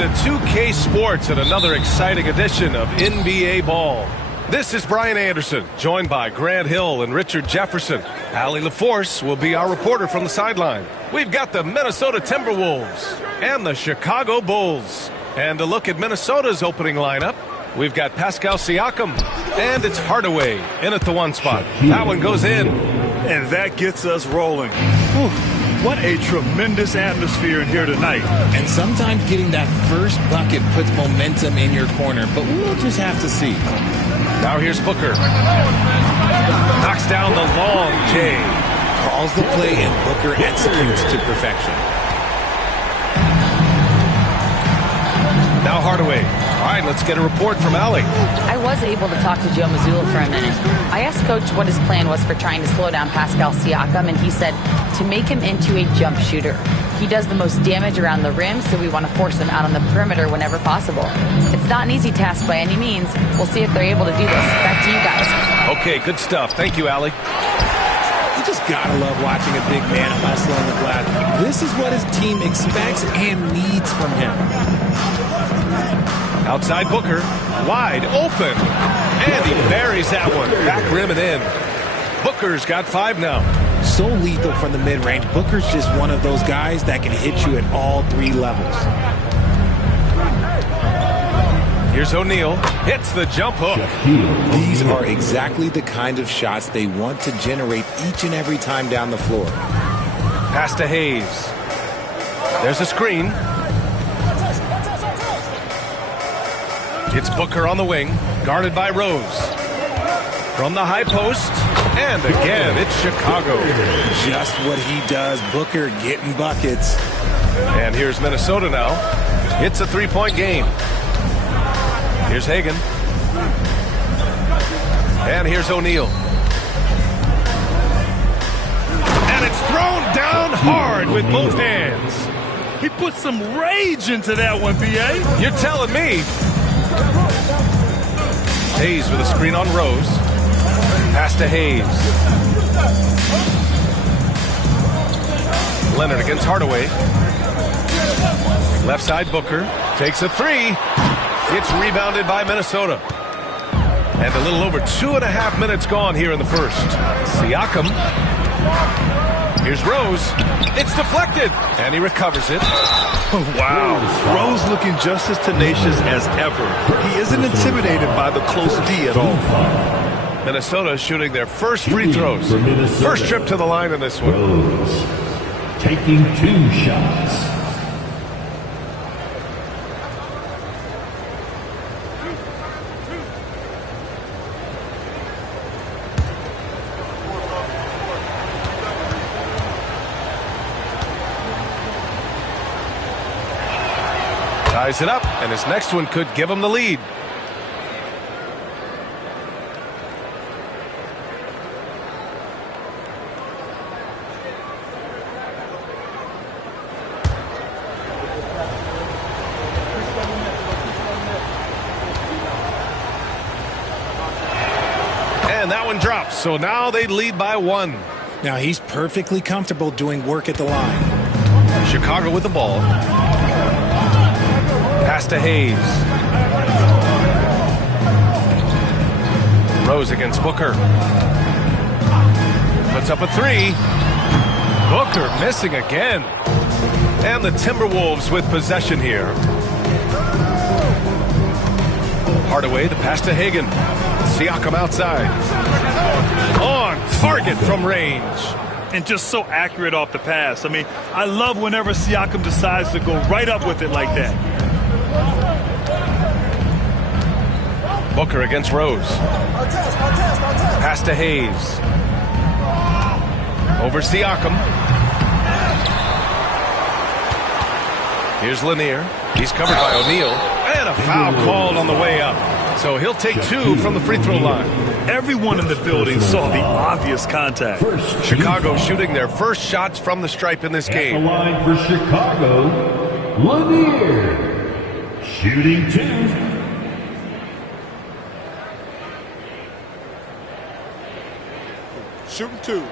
to 2K Sports and another exciting edition of NBA Ball. This is Brian Anderson, joined by Grant Hill and Richard Jefferson. Allie LaForce will be our reporter from the sideline. We've got the Minnesota Timberwolves and the Chicago Bulls. And to look at Minnesota's opening lineup, we've got Pascal Siakam, and it's Hardaway in at the 1 spot. That one goes in. And that gets us rolling. Whew. What a tremendous atmosphere in here tonight. And sometimes getting that first bucket puts momentum in your corner, but we'll just have to see. Now here's Booker. Knocks down the long J. Calls the play and Booker executes to perfection. Now Hardaway. All right, let's get a report from Allie. I was able to talk to Joe Mazzulla for a minute. I asked Coach what his plan was for trying to slow down Pascal Siakam, and he said to make him into a jump shooter. He does the most damage around the rim, so we want to force him out on the perimeter whenever possible. It's not an easy task by any means. We'll see if they're able to do this. Back to you guys. Okay, good stuff. Thank you, Allie. You just gotta love watching a big man hustle on the glass. This is what his team expects and needs from him. Outside Booker, wide open, and he buries that one. Back rim and in. Booker's got 5 now. So lethal from the mid-range. Booker's just one of those guys that can hit you at all 3 levels. Here's O'Neal, hits the jump hook. These are exactly the kind of shots they want to generate each and every time down the floor. Pass to Hayes. There's a screen. It's Booker on the wing, guarded by Rose. From the high post, and again, it's Chicago. Just what he does, Booker getting buckets. And here's Minnesota now. It's a 3-point game. Here's Hagan. And here's O'Neal. And it's thrown down hard with both hands. He put some rage into that one, B.A. You're telling me. Hayes with a screen on Rose. Pass to Hayes. Leonard against Hardaway. Left side Booker. Takes a 3. It's rebounded by Minnesota. And a little over 2.5 minutes gone here in the first. Siakam. Here's Rose. It's deflected. And he recovers it. Wow. Rose looking just as tenacious as ever. He isn't intimidated by the close D at all. Minnesota shooting their first free throws. First trip to the line in this one. Rose taking 2 shots. Ties it up, and his next one could give him the lead. And that one drops, so now they lead by 1. Now he's perfectly comfortable doing work at the line. Chicago with the ball. Pass to Hayes. Rose against Booker. Puts up a 3. Booker missing again. And the Timberwolves with possession here. Hardaway, the pass to Hagan. Siakam outside. On target from range. And just so accurate off the pass. I mean, I love whenever Siakam decides to go right up with it like that. Booker against Rose. Pass to Hayes. Over Siakam. Here's Lanier. He's covered by O'Neal. And a foul called on the way up. So he'll take 2 from the free throw line. Everyone in the building saw the obvious contact. Chicago shooting their first shots from the stripe in this game. The line for Chicago, Lanier, shooting 2. Shooting 2.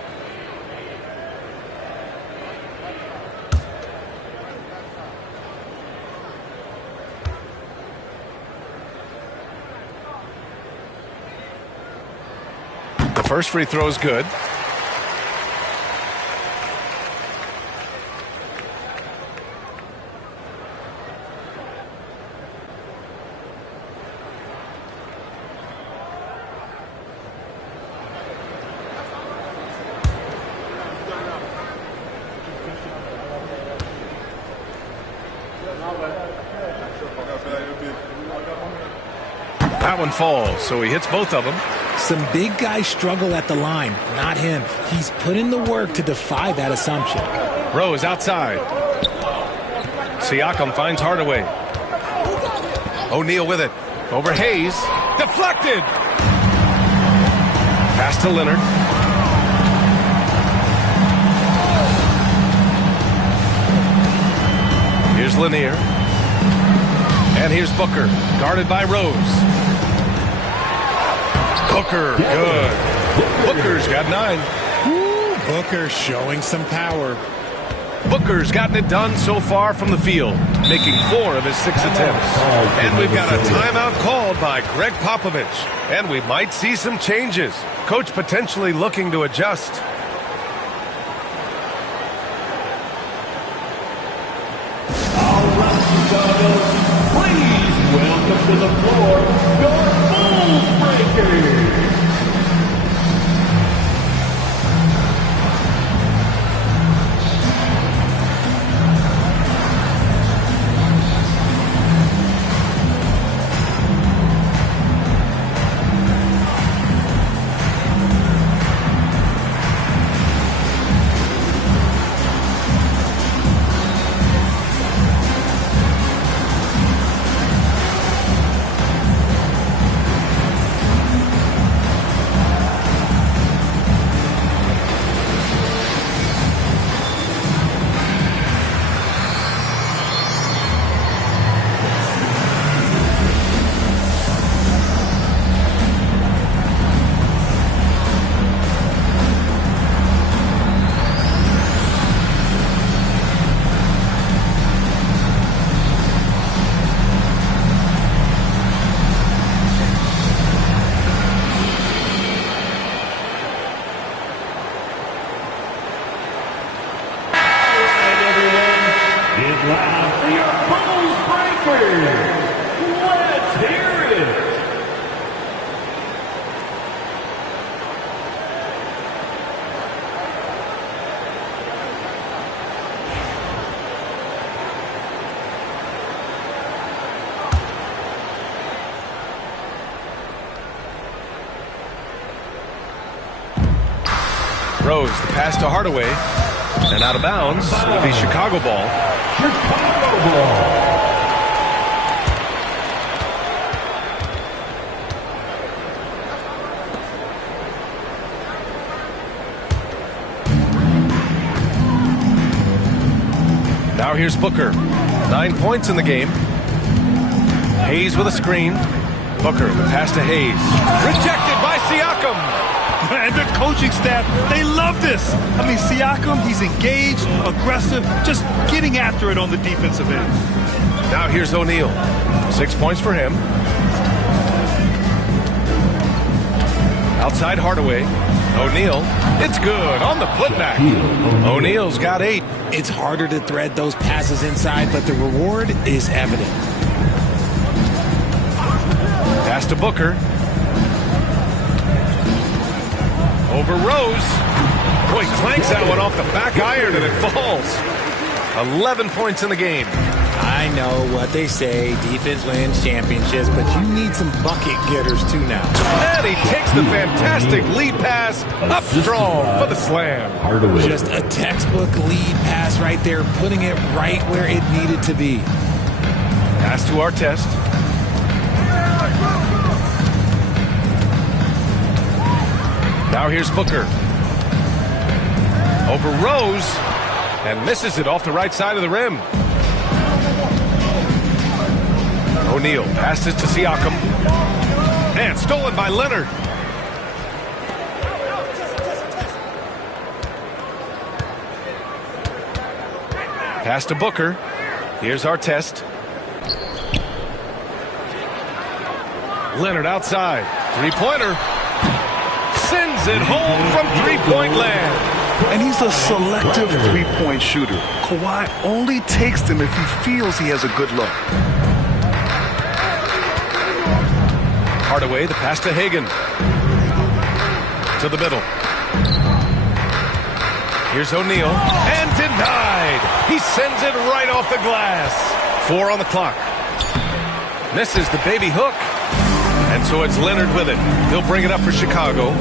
first free throw is good. That one falls, so he hits both of them. Some big guys struggle at the line, not him. He's put in the work to defy that assumption. Rose outside. Siakam finds Hardaway. O'Neal with it. Over Hayes. Deflected. Pass to Leonard. Here's Lanier. And here's Booker. Guarded by Rose. Booker, good. Booker's got 9. Ooh, Booker showing some power. Booker's gotten it done so far from the field, making 4 of his 6 attempts. And we've got a timeout called by Greg Popovich. And we might see some changes. Coach potentially looking to adjust. All right, Chicago, please welcome to the floor your Bulls Breakers. Rose, the pass to Hardaway. And out of bounds. It'll be Chicago ball. Chicago ball. Now here's Booker. 9 points in the game. Hayes with a screen. Booker, the pass to Hayes. Rejected by Siakam. And the coaching staff, they love this. I mean, Siakam, he's engaged, aggressive, just getting after it on the defensive end. Now here's O'Neal. 6 points for him. Outside Hardaway. O'Neal. It's good on the putback. O'Neal's got 8. It's harder to thread those passes inside, but the reward is evident. Pass to Booker. Over Rose. Boy, clanks that one off the back iron and it falls. 11 points in the game. I know what they say, defense wins championships, but you need some bucket getters too now. And he takes the fantastic lead pass up strong for the slam. Just a textbook lead pass right there, putting it right where it needed to be. Pass to Artest. Now here's Booker. Over Rose. And misses it off the right side of the rim. O'Neal passes to Siakam. And stolen by Leonard. Pass to Booker. Here's Artest. Leonard outside. Three-pointer. sends it home from three-point land. And he's a selective three-point shooter. Kawhi only takes them if he feels he has a good look. Hardaway, the pass to Hagan. To the middle. Here's O'Neal. And denied. He sends it right off the glass. 4 on the clock. Misses the baby hook. And so it's Leonard with it. He'll bring it up for Chicago.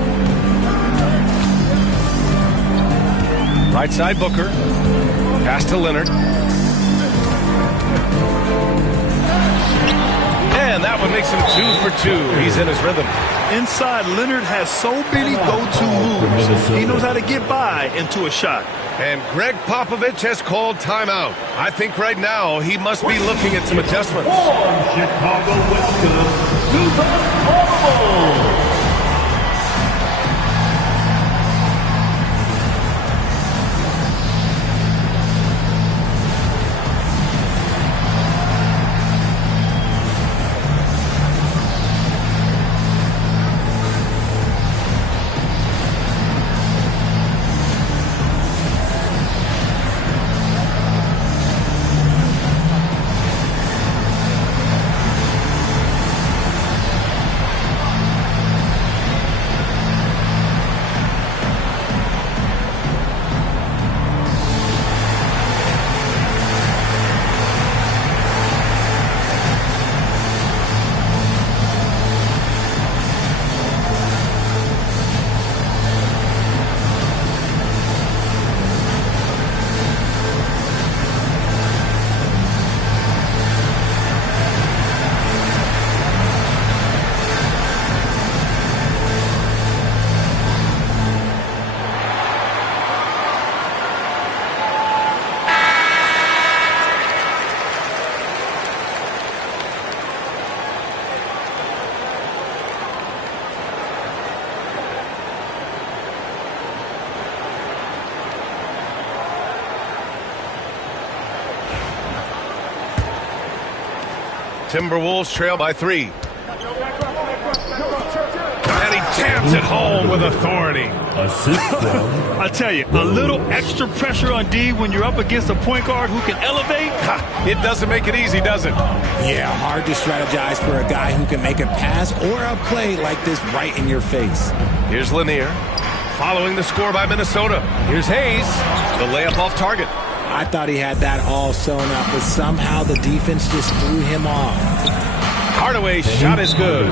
Right side Booker. Pass to Leonard. And that one makes him 2 for 2. He's in his rhythm. Inside, Leonard has so many go-to moves. He knows how to get by into a shot. And Greg Popovich has called timeout. I think right now he must be looking at some adjustments. Chicago, welcome to the Bubble. Timberwolves trail by 3. And he jams it home with authority. I tell you, a little extra pressure on D when you're up against a point guard who can elevate. It doesn't make it easy, does it? Yeah, hard to strategize for a guy who can make a pass or a play like this right in your face. Here's Lanier. Following the score by Minnesota. Here's Hayes. The layup off target. I thought he had that all sewn up, but somehow the defense just threw him off. Hardaway's shot is good.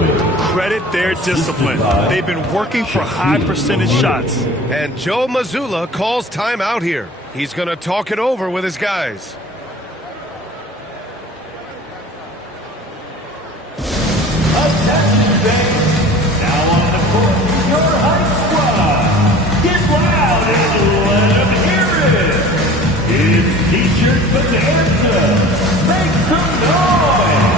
Credit their discipline. They've been working for high percentage shots. And Joe Mazzulla calls timeout here. He's going to talk it over with his guys. Attention, fans. Now on the court, your hype squad. Get loud and let them hear it. It's T-shirt bonanza. Make some noise.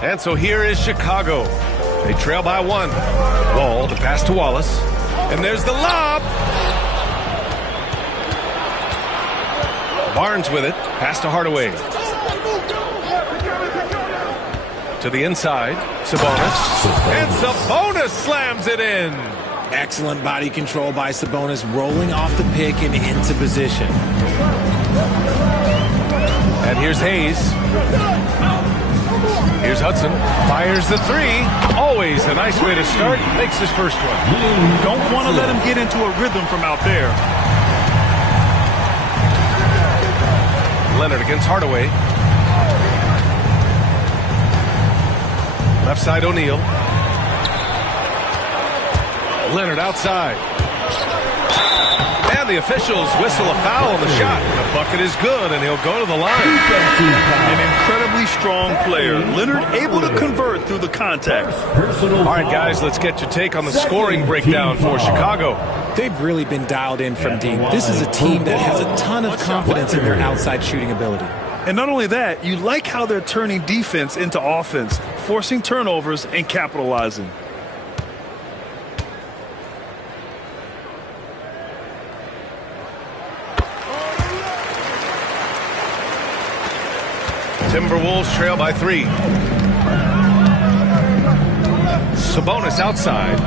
And so here is Chicago. They trail by 1. Wall, the pass to Wallace. And there's the lob. Barnes with it. Pass to Hardaway. To the inside, Sabonis. And Sabonis slams it in. Excellent body control by Sabonis, rolling off the pick and into position. And here's Hayes. Here's Hudson. Fires the three. Always a nice way to start. Makes his first one. Don't want to let him get into a rhythm from out there. Leonard against Hardaway. Left side O'Neal. Leonard outside. And the officials whistle a foul on the shot. The bucket is good, and he'll go to the line. An incredibly strong player. Leonard able to convert through the contact. All right, guys, let's get your take on the scoring breakdown for Chicago. They've really been dialed in from deep. This is a team that has a ton of confidence in their outside shooting ability. And not only that, you like how they're turning defense into offense, forcing turnovers and capitalizing. Timberwolves trail by 3. Sabonis outside.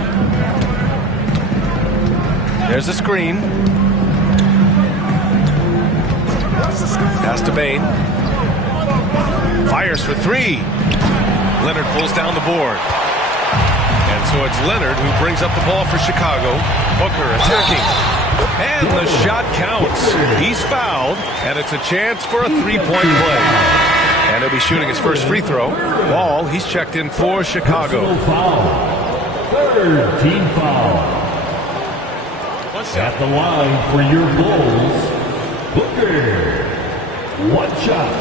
There's a screen. Pass to Bane. Fires for 3. Leonard pulls down the board. And so it's Leonard who brings up the ball for Chicago. Booker attacking. And the shot counts. He's fouled, and it's a chance for a three-point play. And he'll be shooting his first free throw. Wall, he's checked in for Chicago. Third team foul. At the line for your Bulls, Booker. One shot.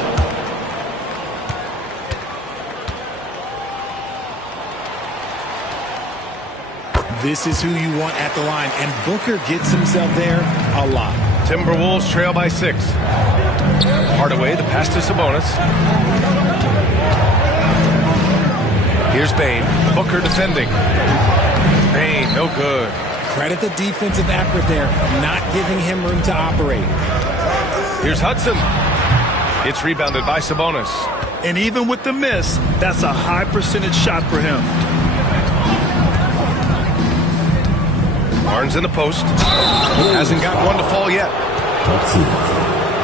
This is who you want at the line, and Booker gets himself there a lot. Timberwolves trail by 6. Hardaway, the pass to Sabonis. Here's Bane. Booker defending. Bane, no good. Credit the defensive effort there, not giving him room to operate. Here's Hudson. It's rebounded by Sabonis. And even with the miss, that's a high percentage shot for him. Barnes in the post. Hasn't got one to fall yet.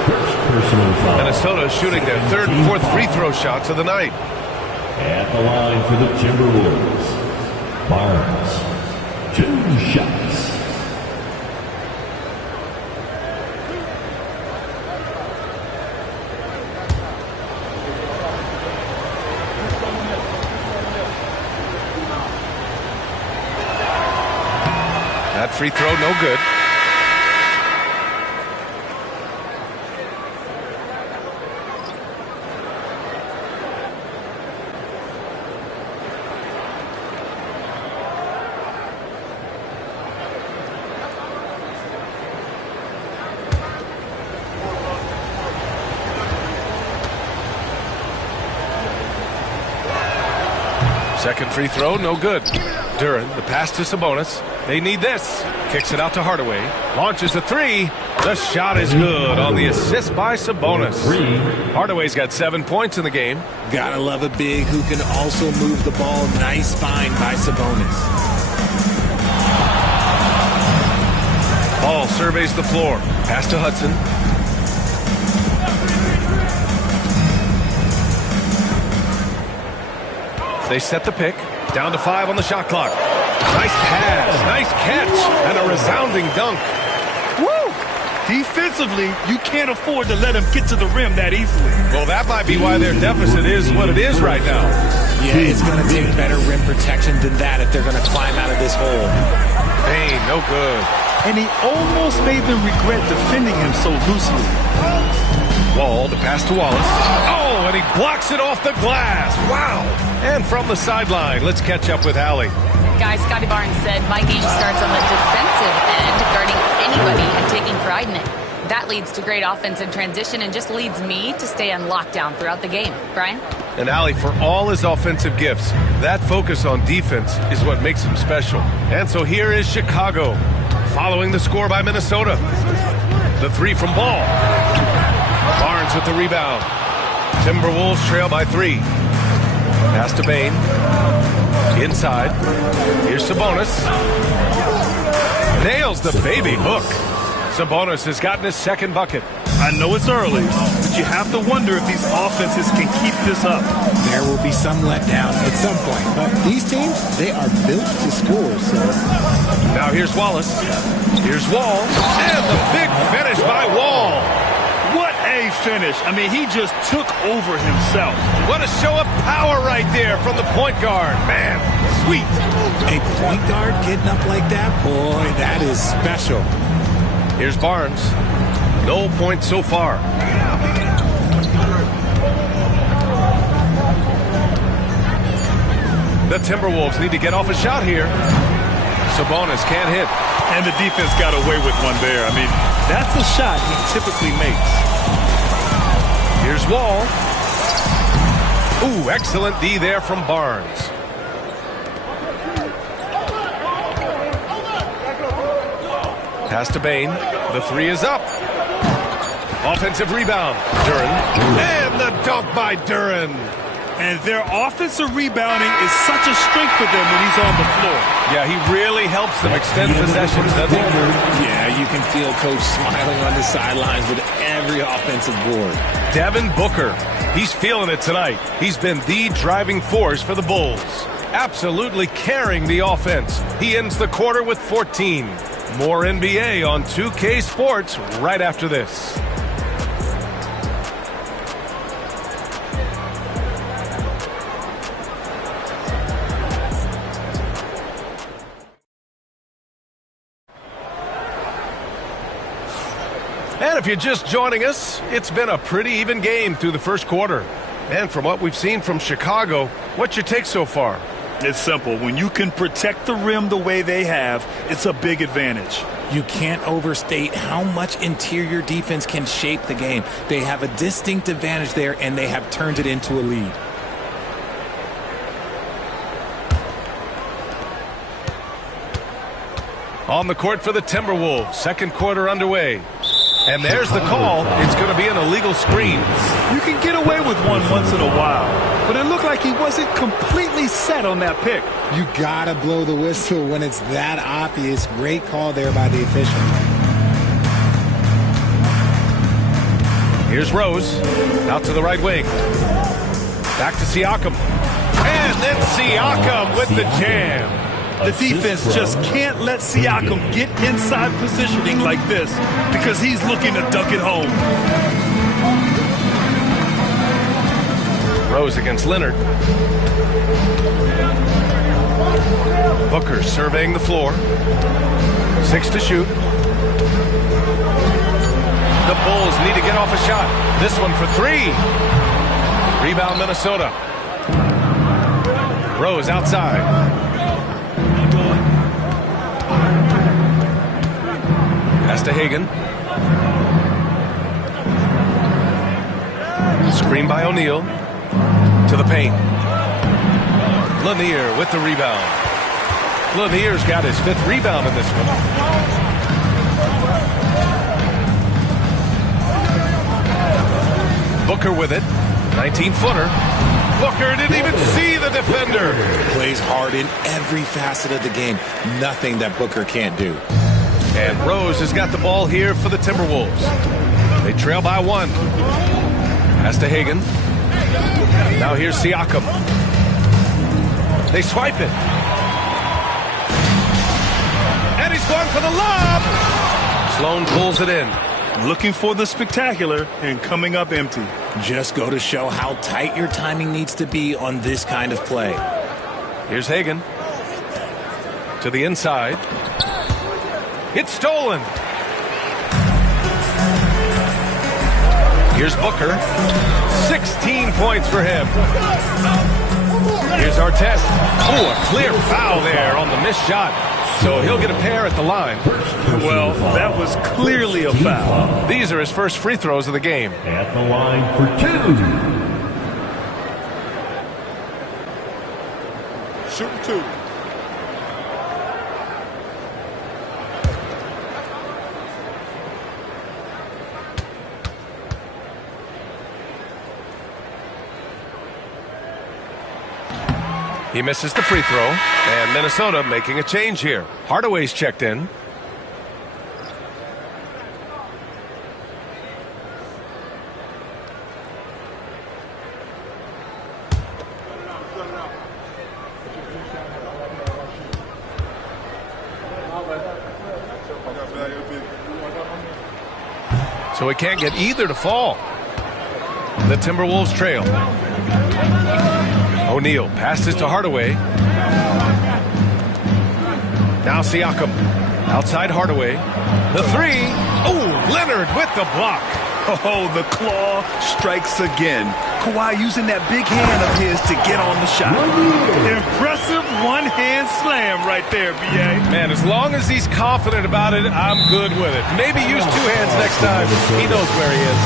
First personal foul. Minnesota shooting their third and fourth free throw shots of the night. At the line for the Timberwolves, Barnes. 2 shots. That free throw, no good. Second free throw, no good. Durant, the pass to Sabonis. They need this. Kicks it out to Hardaway. Launches a 3. The shot is good on the assist by Sabonis. Hardaway's got 7 points in the game. Gotta love a big who can also move the ball. Nice find by Sabonis. Ball surveys the floor. Pass to Hudson. They set the pick. Down to 5 on the shot clock. Nice pass, nice catch, and a resounding dunk. Woo! Defensively, you can't afford to let him get to the rim that easily. Well, that might be why their deficit is what it is right now. Yeah, it's going to take better rim protection than that if they're going to climb out of this hole. Bane, no good. And he almost made them regret defending him so loosely. Wall, the pass to Wallace. Oh, and he blocks it off the glass. Wow. And from the sideline, let's catch up with Allie. Guys, Scotty Barnes said my game starts on the defensive end, guarding anybody and taking pride in it. That leads to great offensive transition and just leads me to stay on lockdown throughout the game. Brian? And Allie, for all his offensive gifts, that focus on defense is what makes him special. And so here is Chicago, following the score by Minnesota. The 3 from Ball. Barnes with the rebound. Timberwolves trail by 3. Pass to Bain. Inside. Here's Sabonis. Nails the baby hook. Sabonis has gotten his second bucket. I know it's early, but you have to wonder if these offenses can keep this up. There will be some letdown at some point, but these teams, they are built to score. So now here's Wallace. Here's Wall. And the big finish by Wall. What a finish. I mean, he just took over himself. What a show of power right there from the point guard. Man, sweet. A point guard getting up like that, boy, that is special. Here's Barnes. No points so far. The Timberwolves need to get off a shot here. Sabonis can't hit. And the defense got away with one there. I mean, that's a shot he typically makes. Here's Wall. Ooh, excellent D there from Barnes. Pass to Bain. The three is up. Offensive rebound. Duran. And the dunk by Duran. And their offensive rebounding is such a strength for them when he's on the floor. Yeah, he really helps them extend possessions, doesn't he? Yeah, you can feel Coach smiling on the sidelines with every offensive board. Devin Booker. He's feeling it tonight. He's been the driving force for the Bulls. Absolutely carrying the offense. He ends the quarter with 14. More NBA on 2K Sports right after this. And if you're just joining us, it's been a pretty even game through the first quarter. And from what we've seen from Chicago, what's your take so far? It's simple. When you can protect the rim the way they have, it's a big advantage. You can't overstate how much interior defense can shape the game. They have a distinct advantage there, and they have turned it into a lead. On the court for the Timberwolves, second quarter underway. And there's the call. It's going to be an illegal screen. You can get away with one once in a while, but it looked like he wasn't completely set on that pick. You gotta blow the whistle when it's that obvious. Great call there by the official. Here's Rose, out to the right wing. Back to Siakam. And then Siakam with the jam. The defense just can't let Siakam get inside positioning like this because he's looking to dunk it home. Rose against Leonard. Booker surveying the floor. 6 to shoot. The Bulls need to get off a shot. This one for 3. Rebound Minnesota. Rose outside. Pass to Hagan. Screen by O'Neal. To the paint. Lanier with the rebound. Lanier's got his 5th rebound in this one. Booker with it. 19-footer. Booker didn't even see the defender. Plays hard in every facet of the game. Nothing that Booker can't do. And Rose has got the ball here for the Timberwolves. They trail by 1. Pass to Hagan. Now here's Siakam. They swipe it. And he's going for the lob. Sloan pulls it in. Looking for the spectacular and coming up empty. Just go to show how tight your timing needs to be on this kind of play. Here's Hagan. To the inside. It's stolen. Here's Booker. 16 points for him. Here's Artest. Oh, a clear foul there on the missed shot. So he'll get a pair at the line. Well, that was clearly a foul. These are his first free throws of the game. At the line for 2. Shooting 2. He misses the free throw, and Minnesota making a change here. Hardaway's checked in. So he can't get either to fall. The Timberwolves trail. O'Neal passes to Hardaway. Now Siakam. Outside Hardaway. The three. Oh, Leonard with the block. Oh, the claw strikes again. Kawhi using that big hand of his to get on the shot. Impressive one-hand slam right there, B.A. Man, as long as he's confident about it, I'm good with it. Maybe use two hands next time. He knows where he is.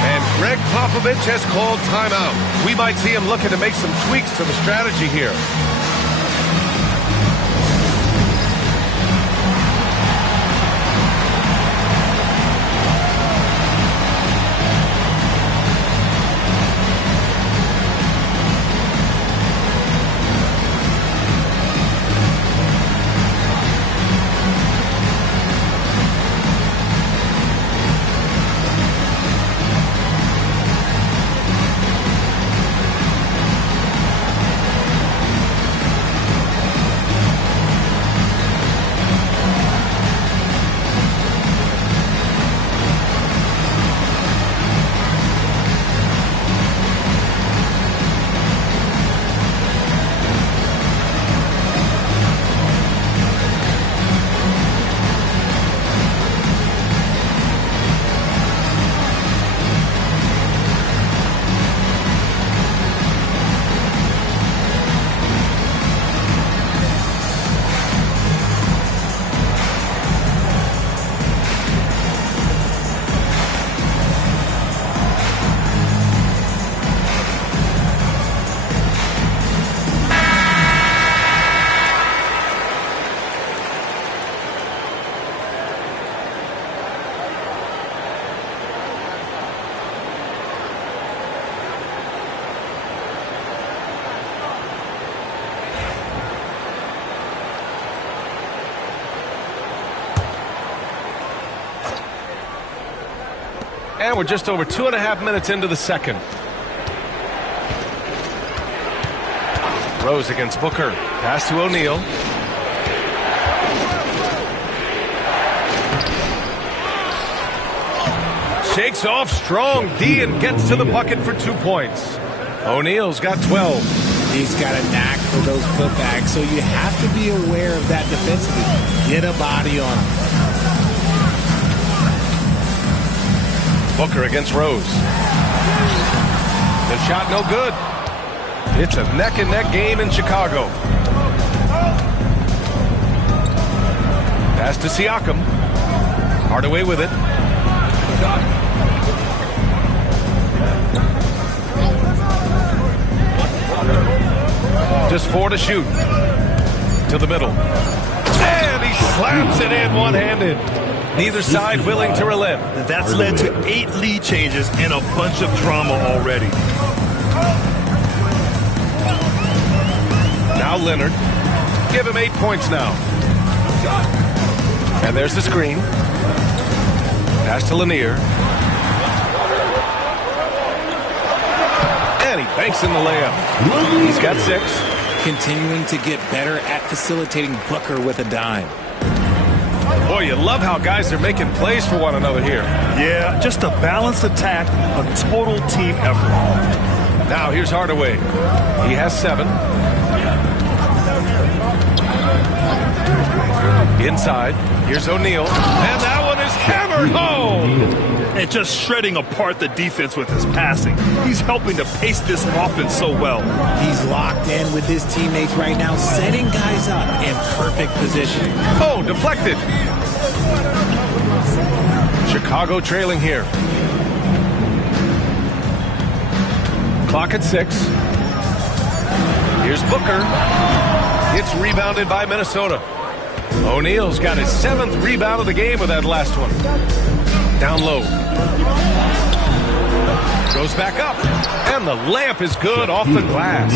And Greg Popovich has called timeout. We might see him looking to make some tweaks to the strategy here. And we're just over 2.5 minutes into the second. Rose against Booker. Pass to O'Neal. Shakes off strong D and gets to the bucket for 2 points. O'Neal's got 12. He's got a knack for those putbacks, so you have to be aware of that defensively. Get a body on him. Booker against Rose. The shot no good. It's a neck-and-neck game in Chicago. Pass to Siakam. Hardaway with it. Just 4 to shoot. To the middle. And he slams it in one-handed. Neither side willing to relent. That's led to 8 lead changes and a bunch of drama already. Now Leonard. Give him 8 points now. And there's the screen. Pass to Lanier. And he banks in the layup. He's got 6. Continuing to get better at facilitating Booker with a dime. Boy, you love how guys are making plays for one another here. Yeah, just a balanced attack, a total team effort. Now here's Hardaway. He has 7. Inside. Here's O'Neal. And that one is hammered home. And just shredding apart the defense with his passing. He's helping to pace this offense so well. He's locked in with his teammates right now, setting guys up in perfect position. Oh, deflected. Chicago trailing here. Clock at 6. Here's Booker. It's rebounded by Minnesota. O'Neal's got his 7th rebound of the game with that last one. Down low. Goes back up. And the layup is good off the glass.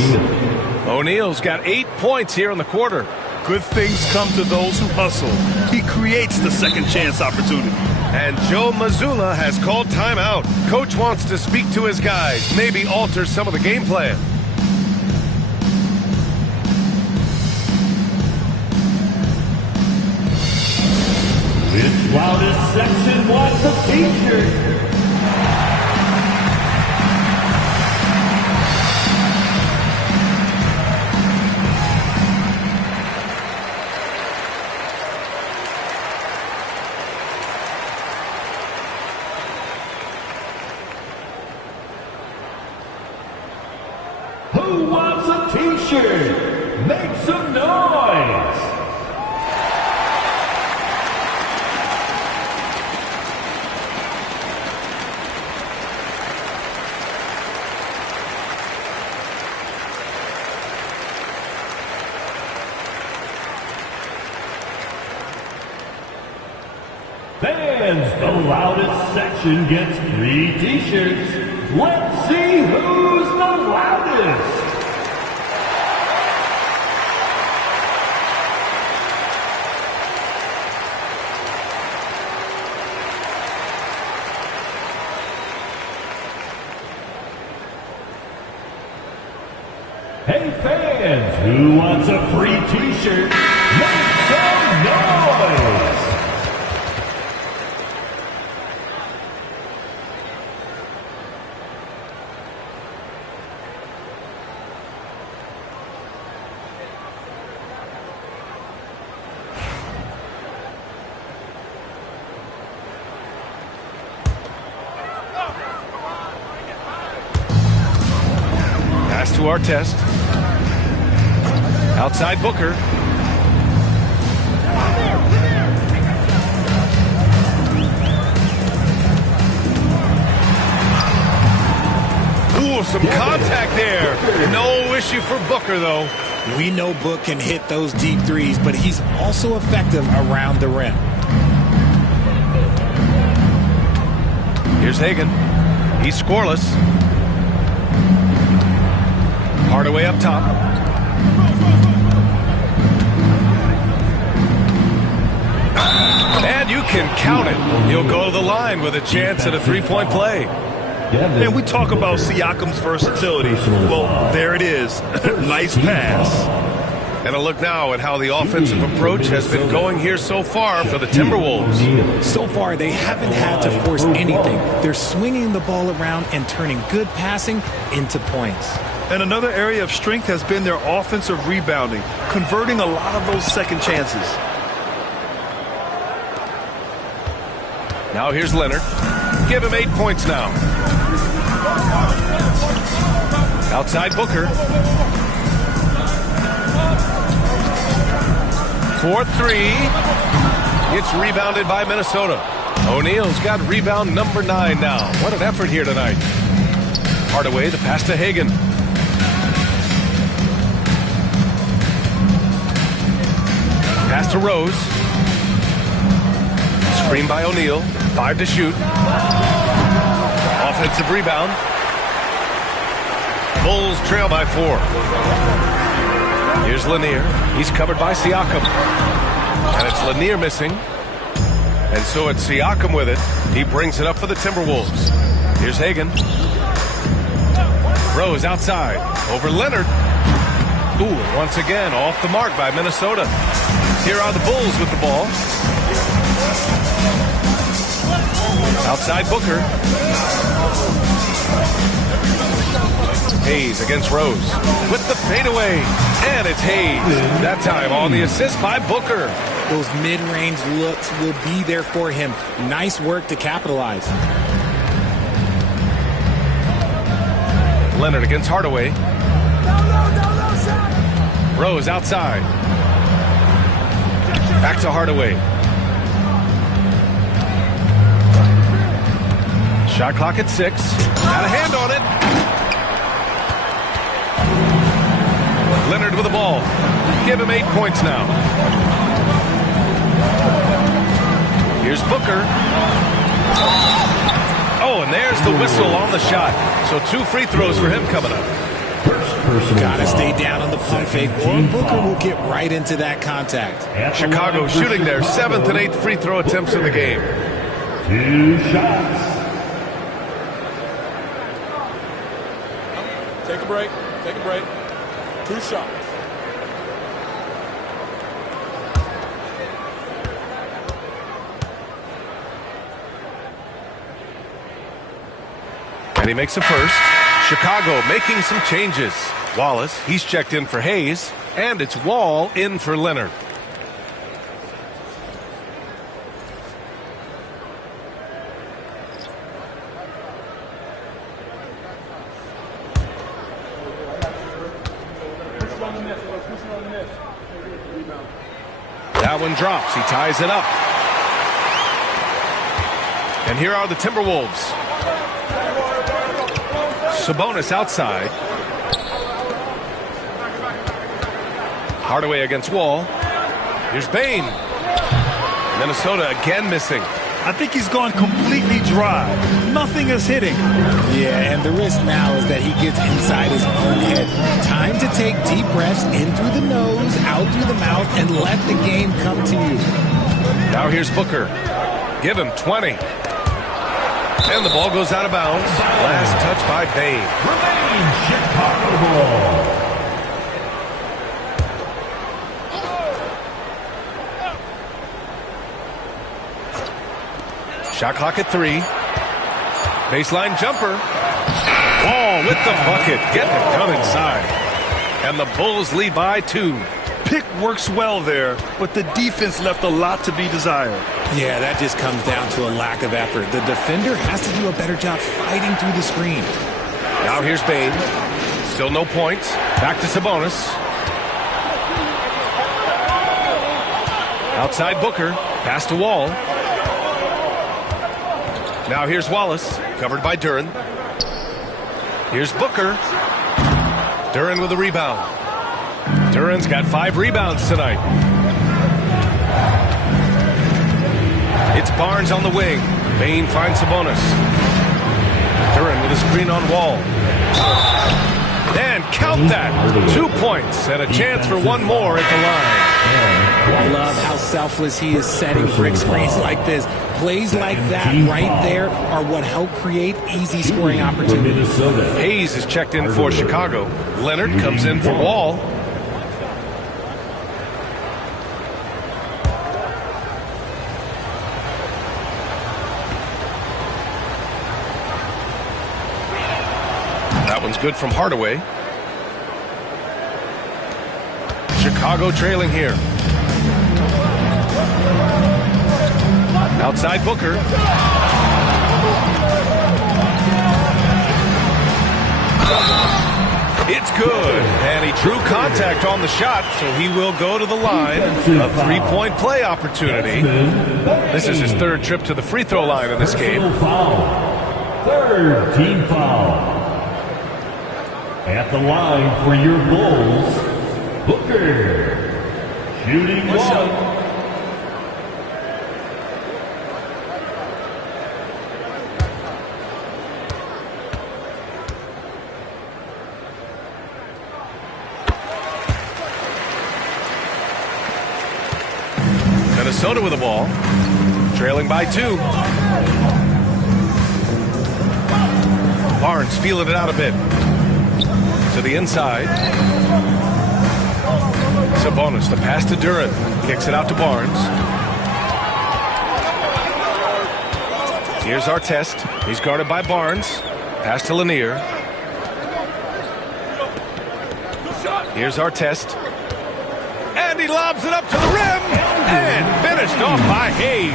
O'Neal's got 8 points here in the quarter. Good things come to those who hustle. He creates the second chance opportunity. And Joe Mazzulla has called timeout. Coach wants to speak to his guys, maybe alter some of the game plan. Its loudest section wants a t-shirt. Who wants a t-shirt? Make some noise! Fans, the loudest section gets free t-shirts. Let's see who's the loudest. Hey fans, who wants a free t-shirt? Make some noise! Pass to our test. Outside Booker. Ooh, some contact there. No issue for Booker, though. We know Book can hit those deep threes, but he's also effective around the rim. Here's Hagan. He's scoreless. Hardaway up top. And you can count it. He'll go to the line with a chance at a three-point play. And we talk about Siakam's versatility. Well, there it is. Nice pass. And a look now at how the offensive approach has been going here so far for the Timberwolves. So far, they haven't had to force anything. They're swinging the ball around and turning good passing into points. And another area of strength has been their offensive rebounding, converting a lot of those second chances. Now here's Leonard. Give him 8 points now. Outside Booker. 4-3. It's rebounded by Minnesota. O'Neal's got rebound number 9 now. What an effort here tonight. Hardaway, the pass to Hagan. Pass to Rose. Screen by O'Neal. 5 to shoot. Offensive rebound. Bulls trail by 4. Here's Lanier. He's covered by Siakam. And it's Lanier missing. And so it's Siakam with it. He brings it up for the Timberwolves. Here's Hagan. Rose outside. Over Leonard. Ooh, once again, off the mark by Minnesota. Here are the Bulls with the ball. Outside Booker. Hayes against Rose. With the fadeaway. And it's Hayes. That time on the assist by Booker. Those mid-range looks will be there for him. Nice work to capitalize. Leonard against Hardaway. Rose outside. Back to Hardaway. Shot clock at 6. Got a hand on it. Leonard with the ball. Give him 8 points now. Here's Booker. Oh, and there's the whistle on the shot. So 2 free throws for him coming up. Gotta stay down on the pump fake, or Booker will get right into that contact. Chicago shooting their 7th and 8th free throw attempts in the game. 2 shots. Take a break. Take a break. 2 shots. And he makes a first. Chicago making some changes. Wallace, he's checked in for Hayes. And it's Wall in for Leonard. That one drops. He ties it up. And here are the Timberwolves. Sabonis outside. Hardaway against Wall. Here's Bane. Minnesota again missing. I think he's gone completely dry. Nothing is hitting. Yeah, and the risk now is that he gets inside his own head. Time to take deep breaths in through the nose, out through the mouth, and let the game come to you. Now here's Booker. Give him 20. And the ball goes out of bounds. Last touch by Bane. Remains Chicago ball. Shot clock at 3. Baseline jumper. Wall with the bucket. Getting it done inside. And the Bulls lead by 2. Pick works well there, but the defense left a lot to be desired. Yeah, that just comes down to a lack of effort. The defender has to do a better job fighting through the screen. Now here's Bane. Still no points. Back to Sabonis. Outside Booker. Pass to Wall. Now here's Wallace. Covered by Duran. Here's Booker. Duran with a rebound. Duran's got 5 rebounds tonight. It's Barnes on the wing. Bane finds Sabonis. Duran with a screen on Wall. And count that. 2 points and a chance for one more at the line. I love how selfless he is setting brick screens like this. Plays like that right there are what help create easy scoring opportunities. Hayes is checked in for Chicago. Leonard comes in for Wall. That one's good from Hardaway. Chicago trailing here. Outside Booker. It's good. And he drew contact on the shot, so he will go to the line. A 3-point play opportunity. This is his 3rd trip to the free throw line in this game. 3rd team foul. At the line for your Bulls, Booker. Shooting 1. Minnesota with the ball, trailing by 2. Barnes feeling it out a bit. To the inside. Sabonis, the pass to Duran. Kicks it out to Barnes. Here's Artest. He's guarded by Barnes. Pass to Lanier. Here's Artest. And he lobs it up to the rim. And finished off by Hayes.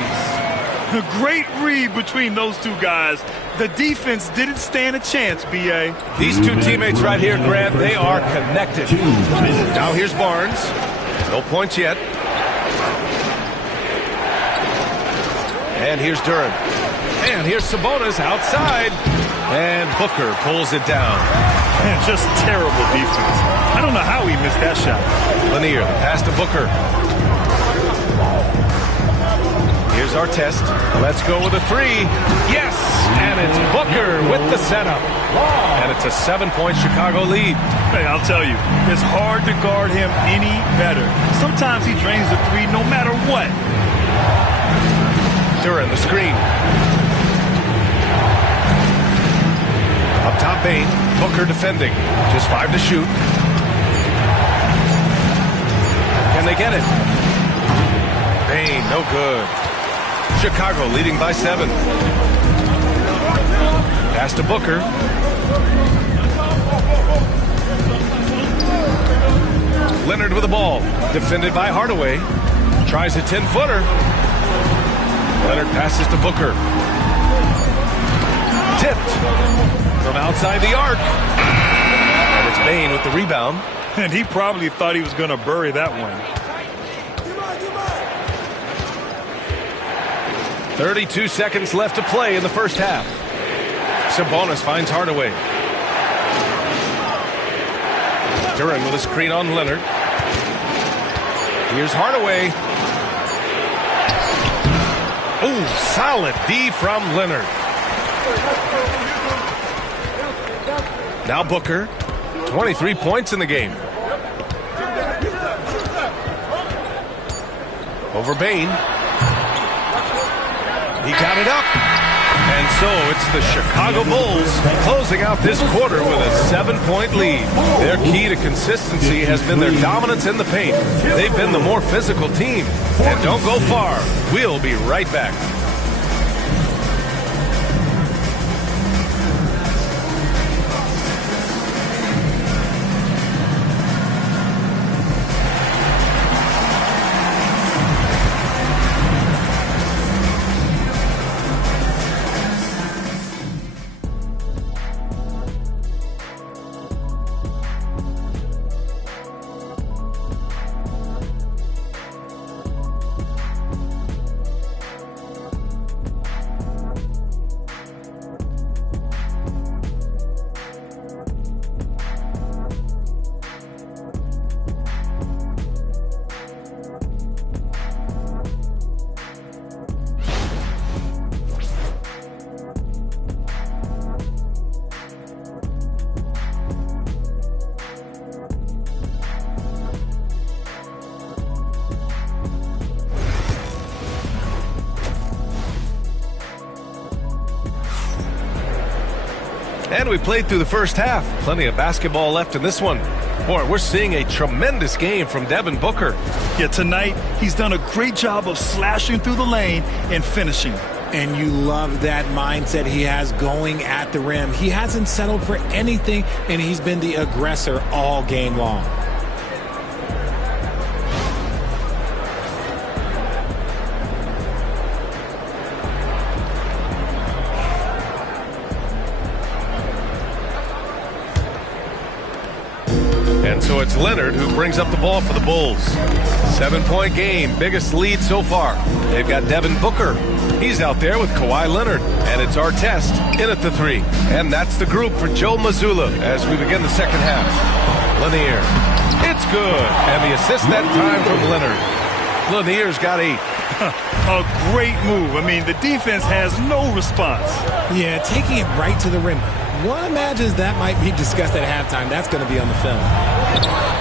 A great read between those two guys. The defense didn't stand a chance, B.A. These two teammates right here, Grant, they are connected. Now here's Barnes. No points yet. And here's Duran. And here's Sabonis outside. And Booker pulls it down. Man, just terrible defense. I don't know how he missed that shot. Lanier, the pass to Booker. Here's our test. Let's go with a three. Yes! And it's Booker with the setup. And it's a 7-point Chicago lead. Hey, I'll tell you, it's hard to guard him any better. Sometimes he drains the three no matter what. Durant, the screen. Up top, Bane. Booker defending. Just 5 to shoot. Can they get it? Bane, no good. Chicago leading by 7. Pass to Booker. Leonard with the ball. Defended by Hardaway. Tries a 10-footer. Leonard passes to Booker. Tipped from outside the arc. And it's Bane with the rebound. And he probably thought he was going to bury that one. 32 seconds left to play in the first half. Sabonis finds Hardaway. Durant with a screen on Leonard. Here's Hardaway. Oh, solid D from Leonard. Now Booker. 23 points in the game. Over Bane. He got it up. And so it's the Chicago Bulls closing out this quarter with a 7-point lead. Their key to consistency has been their dominance in the paint. They've been the more physical team. And don't go far. We'll be right back. And we played through the first half. Plenty of basketball left in this one. Boy, we're seeing a tremendous game from Devin Booker. Yeah, tonight he's done a great job of slashing through the lane and finishing. And you love that mindset he has going at the rim. He hasn't settled for anything, and he's been the aggressor all game long. And so it's Leonard who brings up the ball for the Bulls. 7-point game, biggest lead so far. They've got Devin Booker. He's out there with Kawhi Leonard. And it's our test in at the 3. And that's the group for Joe Mazzulla as we begin the second half. Lanier. It's good. And the assist that time from Leonard. Lanier's got 8. A great move. I mean, the defense has no response. Yeah, taking it right to the rim. One imagines that might be discussed at halftime. That's going to be on the film.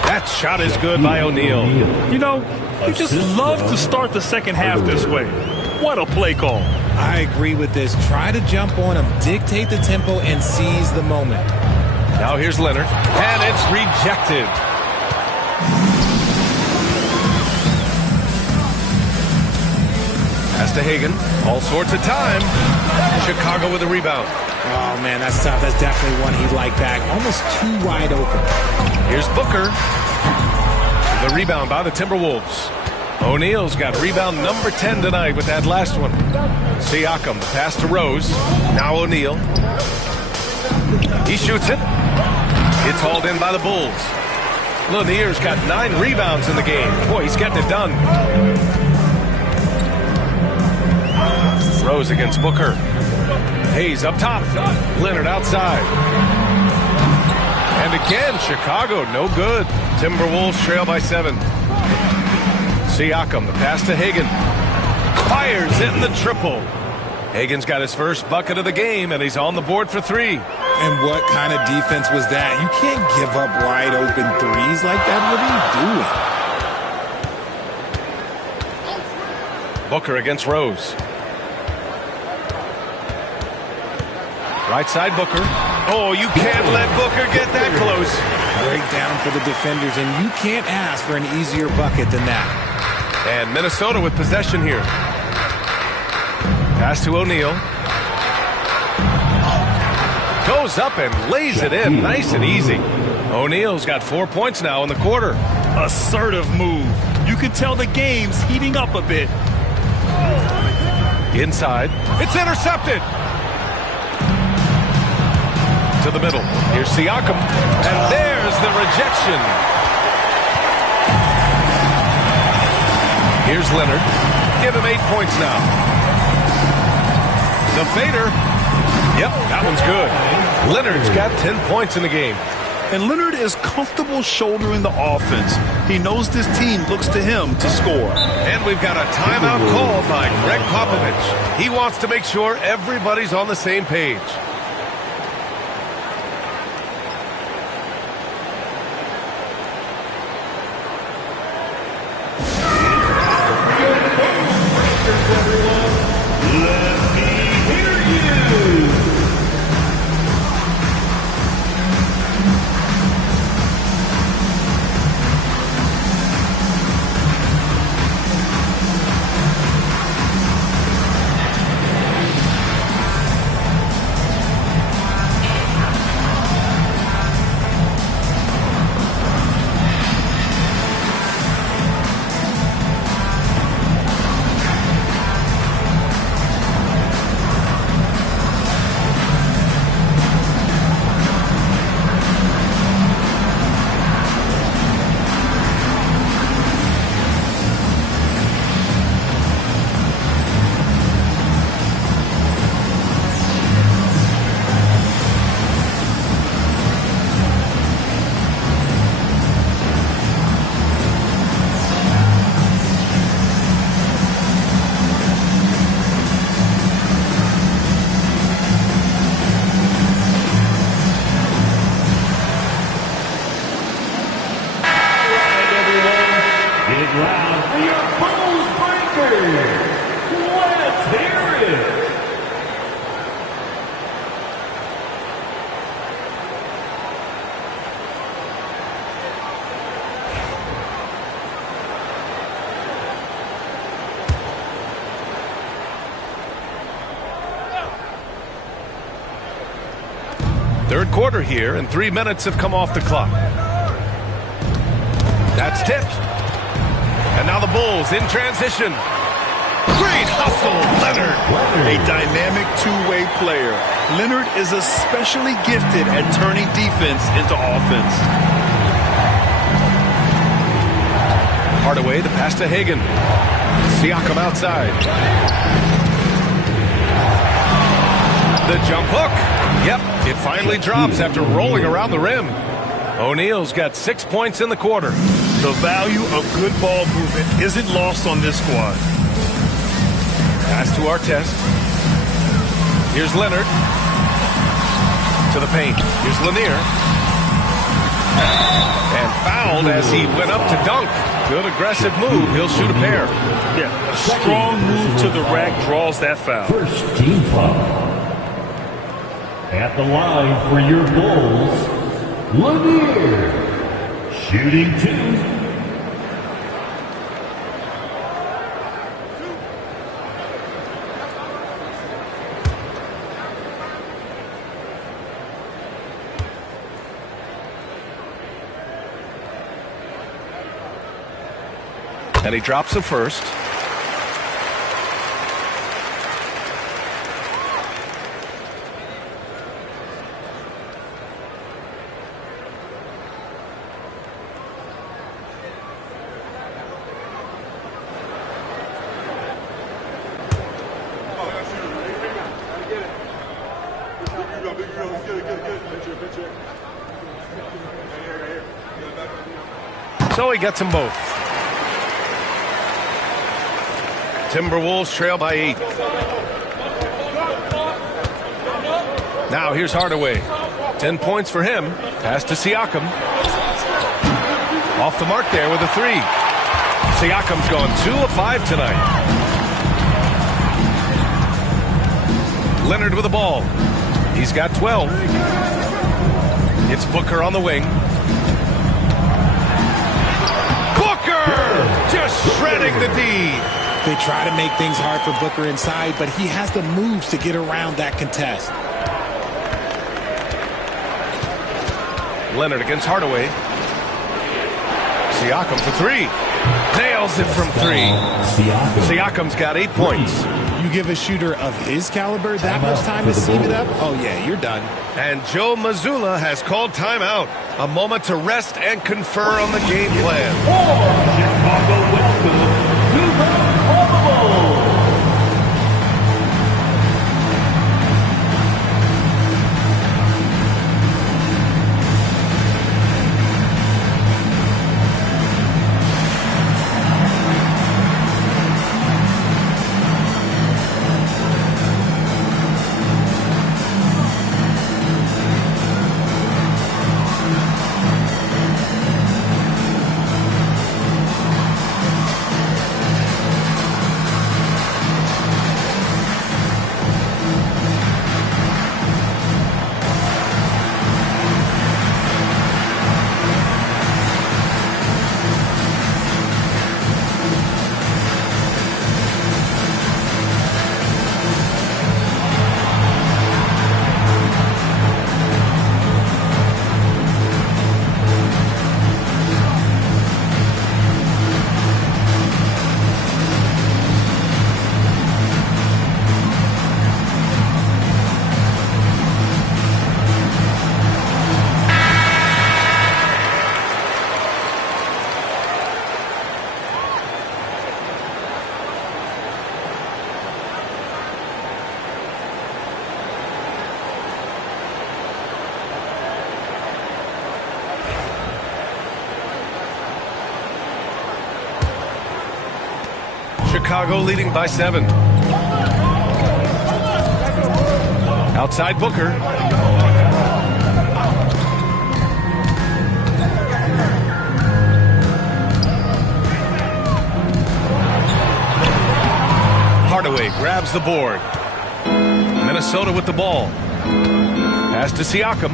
That shot is good by O'Neal. You know, you just love to start the second half this way. What a play call. I agree with this. Try to jump on him, dictate the tempo, and seize the moment. Now here's Leonard, and it's rejected. Pass to Hagan. All sorts of time. Chicago with a rebound. Oh, man, that's tough. That's definitely one he'd like back. Almost too wide open. Here's Booker. The rebound by the Timberwolves. O'Neal's got rebound number 10 tonight with that last one. Siakam, the pass to Rose. Now O'Neal. He shoots it. It's hauled in by the Bulls. Lanier's got 9 rebounds in the game. Boy, he's getting it done. Rose against Booker. Hayes up top. Leonard outside. And again, Chicago, no good. Timberwolves trail by 7. Siakam, the pass to Hagan. Fires in the triple. Hagen's got his first bucket of the game, and he's on the board for 3. And what kind of defense was that? You can't give up wide open threes like that. What are you doing? Booker against Rose. Right side Booker. Oh, you can't let Booker get that close. Breakdown for the defenders, and you can't ask for an easier bucket than that. And Minnesota with possession here. Pass to O'Neal. Goes up and lays it in nice and easy. O'Neal's got 4 points now in the quarter. Assertive move. You can tell the game's heating up a bit. Inside. It's intercepted. To the middle. Here's Siakam. And there's the rejection. Here's Leonard. Give him 8 points now. The fader. Yep, that one's good. Leonard's got 10 points in the game. And Leonard is comfortable shouldering the offense. He knows this team looks to him to score. And we've got a timeout called by Greg Popovich. He wants to make sure everybody's on the same page. Third quarter here, and 3 minutes have come off the clock. That's tipped. And now the Bulls in transition. Great hustle, Leonard. A dynamic two-way player. Leonard is especially gifted at turning defense into offense. Hardaway, the pass to Hagen. Siakam outside. The jump hook. Yep, it finally drops after rolling around the rim. O'Neal's got 6 points in the quarter. The value of good ball movement isn't lost on this squad. Pass to Artest. Here's Leonard. To the paint. Here's Lanier. And fouled as he went up to dunk. Good aggressive move. He'll shoot a pair. Yeah, a strong move to the rack draws that foul. First team foul. At the line for your Bulls, Lanier. Shooting 2. And he drops the first. So he gets them both. Timberwolves trail by 8. Now here's Hardaway. 10 points for him. Pass to Siakam. Off the mark there with a 3. Siakam's gone 2 of 5 tonight. Leonard with the ball. He's got 12. It's Booker on the wing. Booker! Just shredding the D. They try to make things hard for Booker inside, but he has the moves to get around that contest. Leonard against Hardaway. Siakam for 3. Nails it from 3. Siakam's got 8 points. You give a shooter of his caliber that much time to sieve it up? Oh, yeah, you're done. And Joe Mazzulla has called timeout. A moment to rest and confer on the game plan. Chicago welcome to the Ball. Chicago leading by 7. Outside Booker. Hardaway grabs the board. Minnesota with the ball. Pass to Siakam.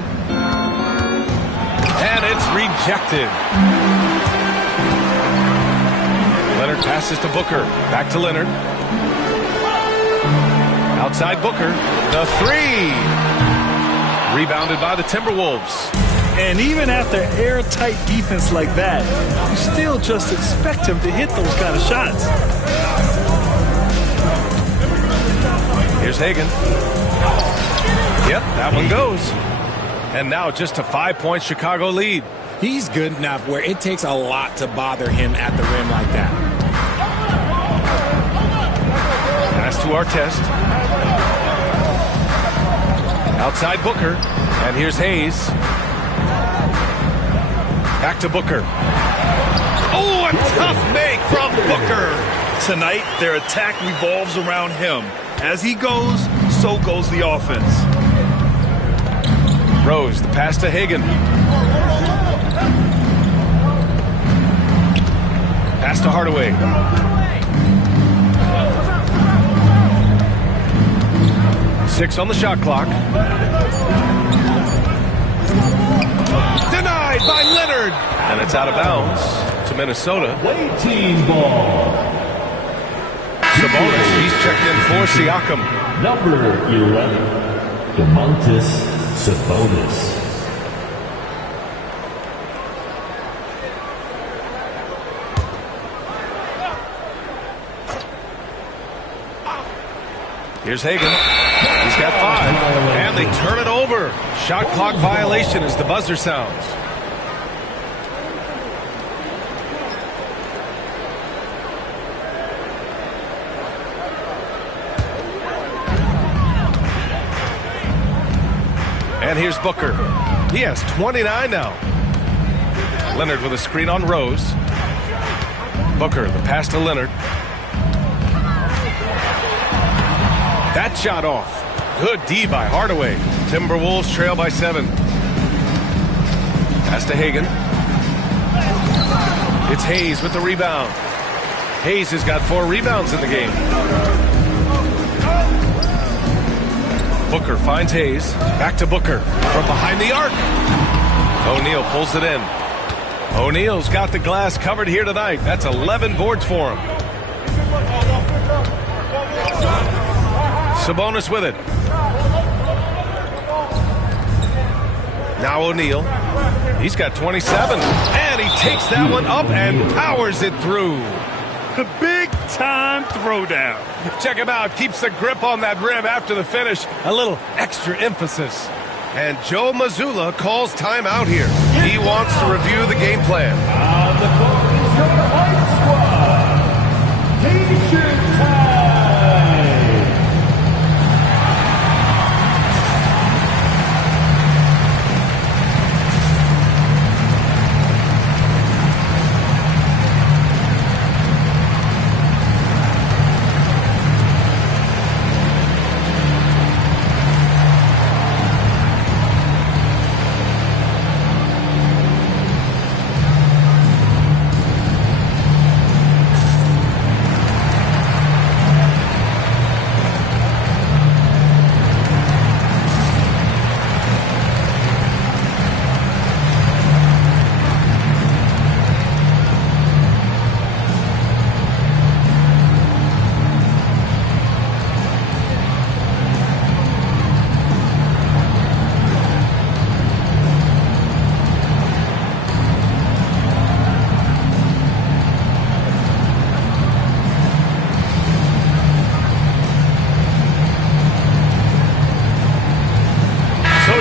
And it's rejected. Leonard passes to Booker. Back to Leonard. Outside Booker. The 3. Rebounded by the Timberwolves. And even after airtight defense like that, you still just expect him to hit those kind of shots. Here's Hagan. Yep, that one goes. And now just a 5-point Chicago lead. He's good enough where it takes a lot to bother him at the rim like that. Pass to Artest. Outside Booker. And here's Hayes. Back to Booker. Oh, a tough make from Booker. Tonight, their attack revolves around him. As he goes, so goes the offense. Rose, the pass to Hagan. Pass to Hardaway. Six on the shot clock. Denied by Leonard. And it's out of bounds to Minnesota. Team ball. Sabonis, he's checked in for Siakam. Number 11, Domantas Sabonis. Here's Hagan. He's got 5. And they turn it over. Shot clock violation as the buzzer sounds. And here's Booker. He has 29 now. Leonard with a screen on Rose. Booker, the pass to Leonard. That shot off. Good D by Hardaway. Timberwolves trail by 7. Pass to Hagan. It's Hayes with the rebound. Hayes has got 4 rebounds in the game. Booker finds Hayes. Back to Booker from behind the arc. O'Neal pulls it in. O'Neal's got the glass covered here tonight. That's 11 boards for him. Sabonis with it. Now O'Neal. He's got 27. And he takes that one up and powers it through. The big-time throwdown. Check him out. Keeps the grip on that rim after the finish. A little extra emphasis. And Joe Mazzulla calls timeout here. He wants to review the game plan. On the court is your White Squad. T-shirt time.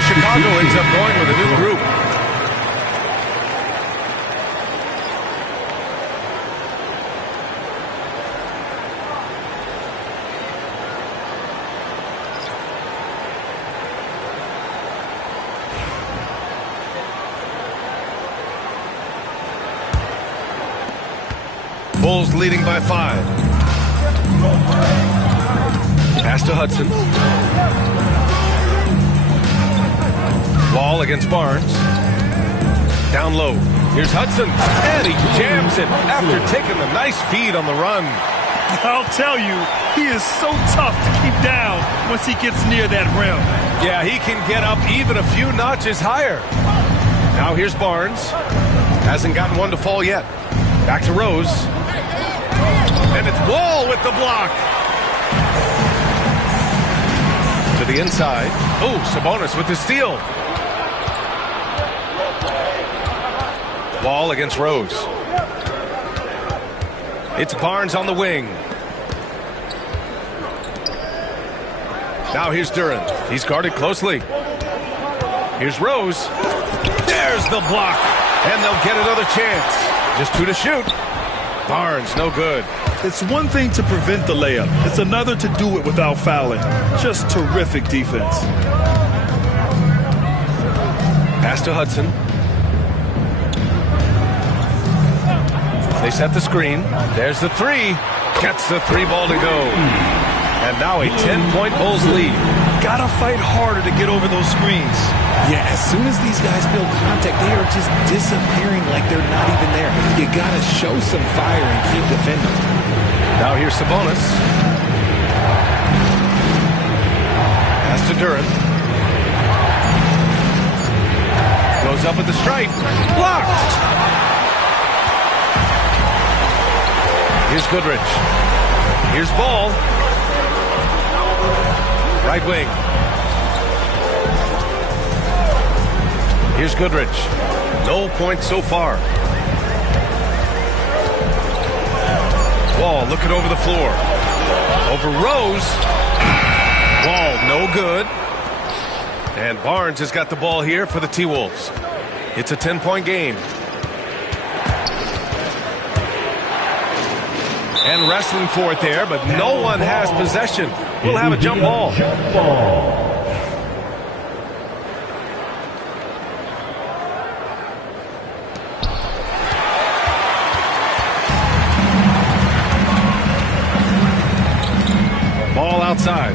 Chicago ends up going with a new group. Bulls leading by 5. Pass to Hudson. Wall against Barnes. Down low. Here's Hudson. And he jams it after taking a nice feed on the run. I'll tell you, he is so tough to keep down once he gets near that rim. Yeah, he can get up even a few notches higher. Now here's Barnes. Hasn't gotten one to fall yet. Back to Rose. And it's Wall with the block. To the inside. Oh, Sabonis with the steal. Wall against Rose. It's Barnes on the wing. Now here's Durant. He's guarded closely. Here's Rose. There's the block. And they'll get another chance. Just 2 to shoot. Barnes, no good. It's one thing to prevent the layup. It's another to do it without fouling. Just terrific defense. Pass to Hudson. They set the screen. There's the 3. Gets the 3 ball to go. And now a 10-point Bulls lead. Gotta fight harder to get over those screens. Yeah, as soon as these guys build contact, they are just disappearing like they're not even there. You gotta show some fire and keep defending. Now here's Sabonis. Pass to Durant. Goes up at the stripe. Blocked! Here's Goodrich. Here's Ball. Right wing. Here's Goodrich. No points so far. Wall looking over the floor. Over Rose. Wall no good. And Barnes has got the ball here for the T-Wolves. It's a 10-point game. And wrestling for it there, but no one has possession. We'll have a jump ball. Ball outside.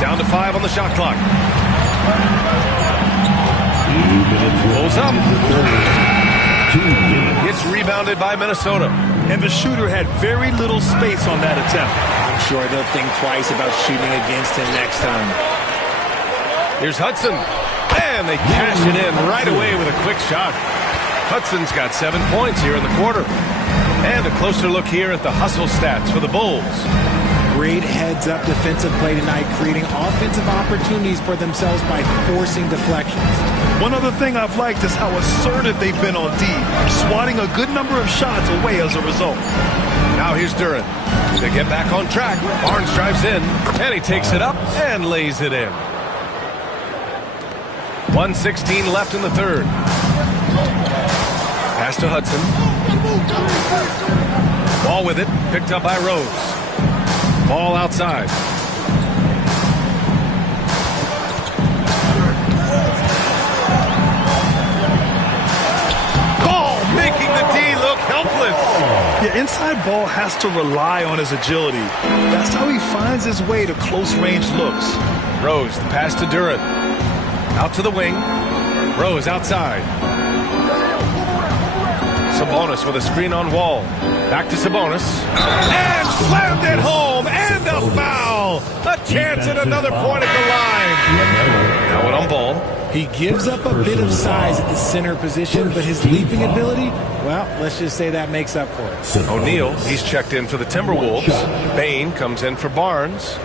Down to 5 on the shot clock. Pulls up. Gets rebounded by Minnesota. And the shooter had very little space on that attempt. I'm sure they'll think twice about shooting against him next time. Here's Hudson. And they cash it in right away with a quick shot. Hudson's got 7 points here in the quarter. And a closer look here at the hustle stats for the Bulls. Great heads-up defensive play tonight, creating offensive opportunities for themselves by forcing deflections. One other thing I've liked is how assertive they've been on D, swatting a good number of shots away as a result. Now here's Durant. To get back on track, Barnes drives in, and he takes it up and lays it in. 1:16 left in the third. Pass to Hudson. Ball with it, picked up by Rose. Ball outside. Ball making the D look helpless. Yeah, inside ball has to rely on his agility. That's how he finds his way to close-range looks. Rose, the pass to Durant. Out to the wing. Rose outside. Sabonis with a screen on Wall. Back to Sabonis. And slammed it home. And a foul. A chance at another point at the line. Now one on Ball. He gives up a bit of size at the center position, but his leaping ability, well, let's just say that makes up for it. O'Neal, he's checked in for the Timberwolves. Bain comes in for Barnes.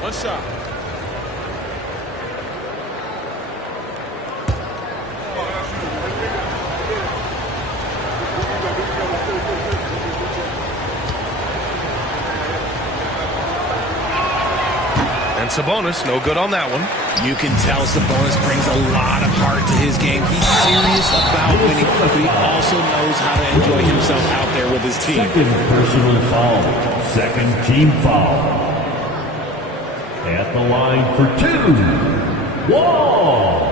One shot. And Sabonis, no good on that one. You can tell Sabonis brings a lot of heart to his game. He's serious about winning, but he also knows how to enjoy himself out there with his team. Second personal foul. Second team foul. At the line for 2. Wall.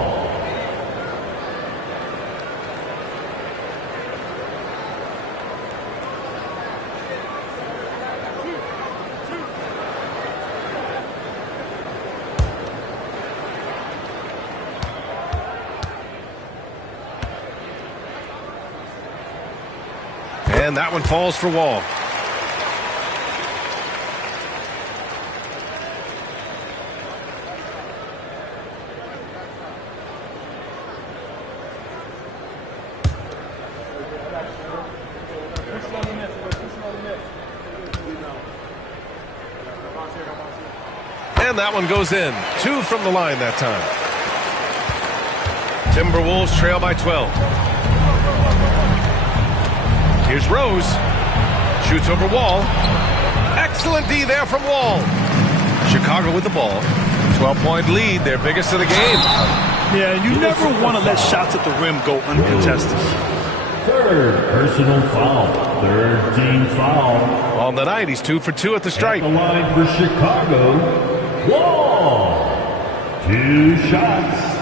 And that one falls for Wall. And that one goes in. 2 from the line that time. Timberwolves trail by 12. Here's Rose. Shoots over Wall. Excellent D there from Wall. Chicago with the ball. 12-point lead, their biggest of the game. Yeah, you never want to let shots at the rim go uncontested. Third personal foul. Third team foul. On the night, he's 2 for 2 at the stripe. At the line for Chicago. Wall. 2 shots.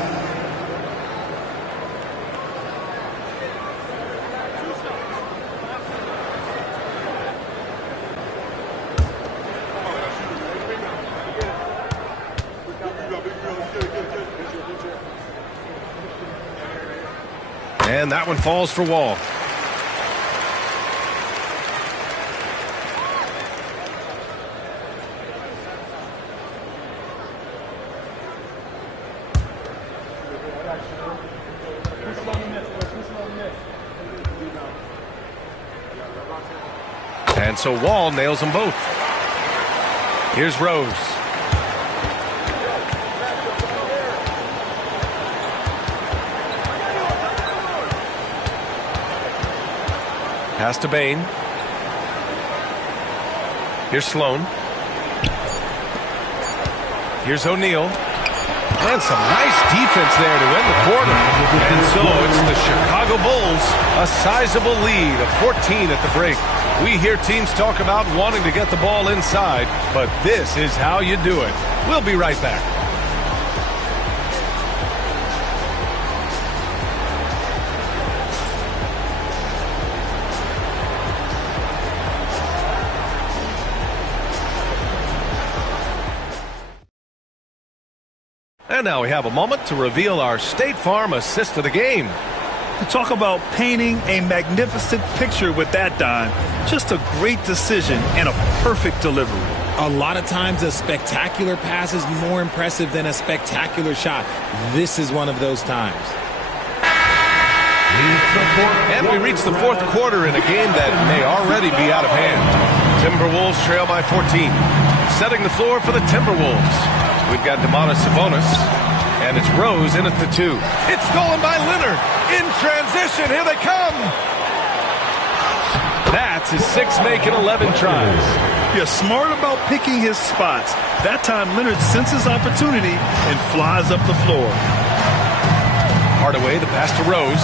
And that one falls for Wall. And so Wall nails them both. Here's Rose. Pass to Bain. Here's Sloan. Here's O'Neal. And some nice defense there to end the quarter. And so it's the Chicago Bulls, a sizable lead of 14 at the break. We hear teams talk about wanting to get the ball inside, but this is how you do it. We'll be right back. And now we have a moment to reveal our State Farm assist of the game. Talk about painting a magnificent picture with that, Don. Just a great decision and a perfect delivery. A lot of times a spectacular pass is more impressive than a spectacular shot. This is one of those times. And we reach the fourth quarter in a game that may already be out of hand. Timberwolves trail by 14. Setting the floor for the Timberwolves. We've got Demonis Sabonis, and it's Rose in at the 2. It's stolen by Leonard. In transition, here they come. That's his 6th make in 11 tries. You're smart about picking his spots. That time, Leonard senses opportunity and flies up the floor. Hardaway, the pass to Rose.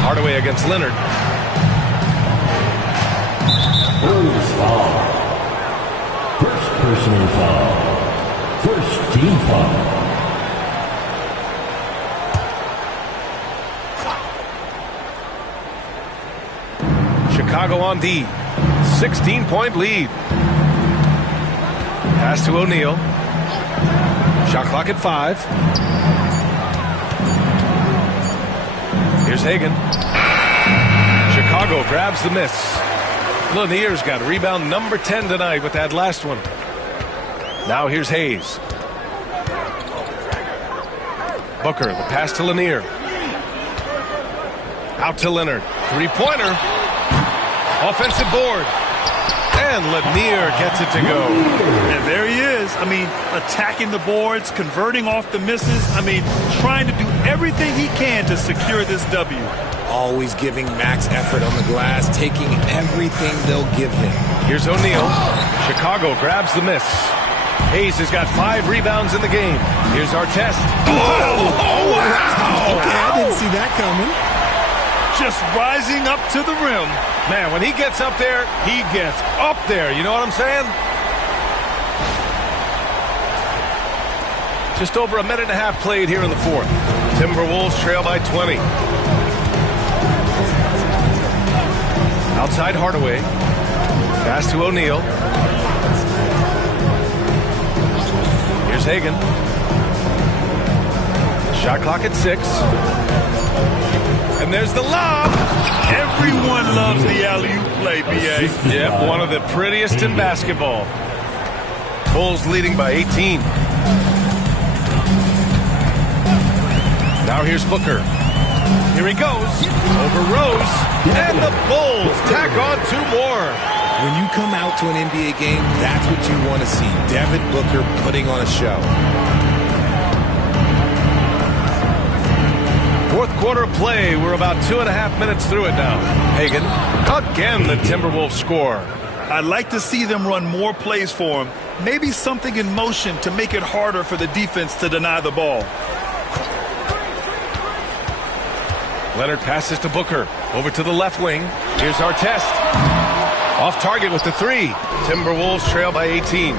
Hardaway against Leonard. Rose foul. First personal foul. First team foul. Chicago on D. 16-point lead. Pass to O'Neal. Shot clock at 5. Here's Hagan. Chicago grabs the miss. Lanier's got rebound number 10 tonight with that last one. Now here's Hayes. Booker, the pass to Lanier. Out to Leonard. Three-pointer. Offensive board. And Lanier gets it to go. And there he is. I mean, attacking the boards, converting off the misses. I mean, trying to do everything he can to secure this W. Always giving max effort on the glass, taking everything they'll give him. Here's O'Neal. Chicago grabs the miss. Hayes has got 5 rebounds in the game. Here's Artest. Oh, wow. Okay, I didn't see that coming. Just rising up to the rim. Man, when he gets up there, he gets up there. You know what I'm saying? Just over a minute and a half played here in the fourth. Timberwolves trail by 20. Outside Hardaway. Pass to O'Neal. Here's Hagan. Shot clock at 6. And there's the lob. Everyone loves the alley-oop play, B.A. Yep, one of the prettiest in basketball. Bulls leading by 18. Now here's Booker. Here he goes. Over Rose. And the Bulls tack on 2 more. When you come out to an NBA game, that's what you want to see. Devin Booker putting on a show. Fourth quarter of play. We're about 2.5 minutes through it now. Hagan. Again, the Timberwolves score. I'd like to see them run more plays for him. Maybe something in motion to make it harder for the defense to deny the ball. Leonard passes to Booker. Over to the left wing. Here's Artest. Off target with the 3. Timberwolves trail by 18.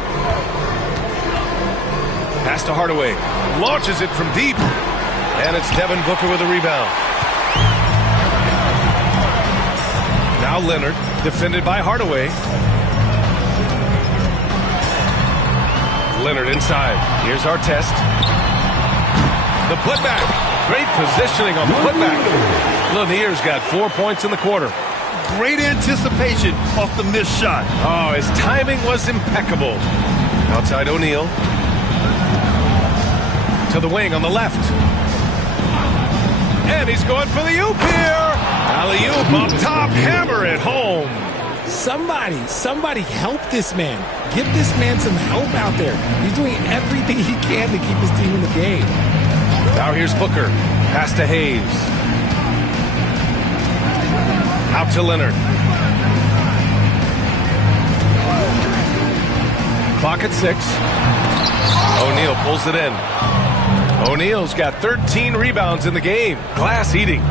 Pass to Hardaway. Launches it from deep. And it's Devin Booker with a rebound. Now Leonard, defended by Hardaway. Leonard inside. Here's Artest. The putback. Great positioning on the putback. Lanier's got 4 points in the quarter. Great anticipation off the missed shot. Oh, his timing was impeccable. Outside O'Neal. To the wing on the left. And he's going for the oop here. Alley-oop up top. Hammer it home. Somebody help this man. Give this man some help out there. He's doing everything he can to keep his team in the game. Now here's Booker. Pass to Hayes. Out to Leonard. Clock at 6. O'Neal pulls it in. O'Neal's got 13 rebounds in the game. Glass eating.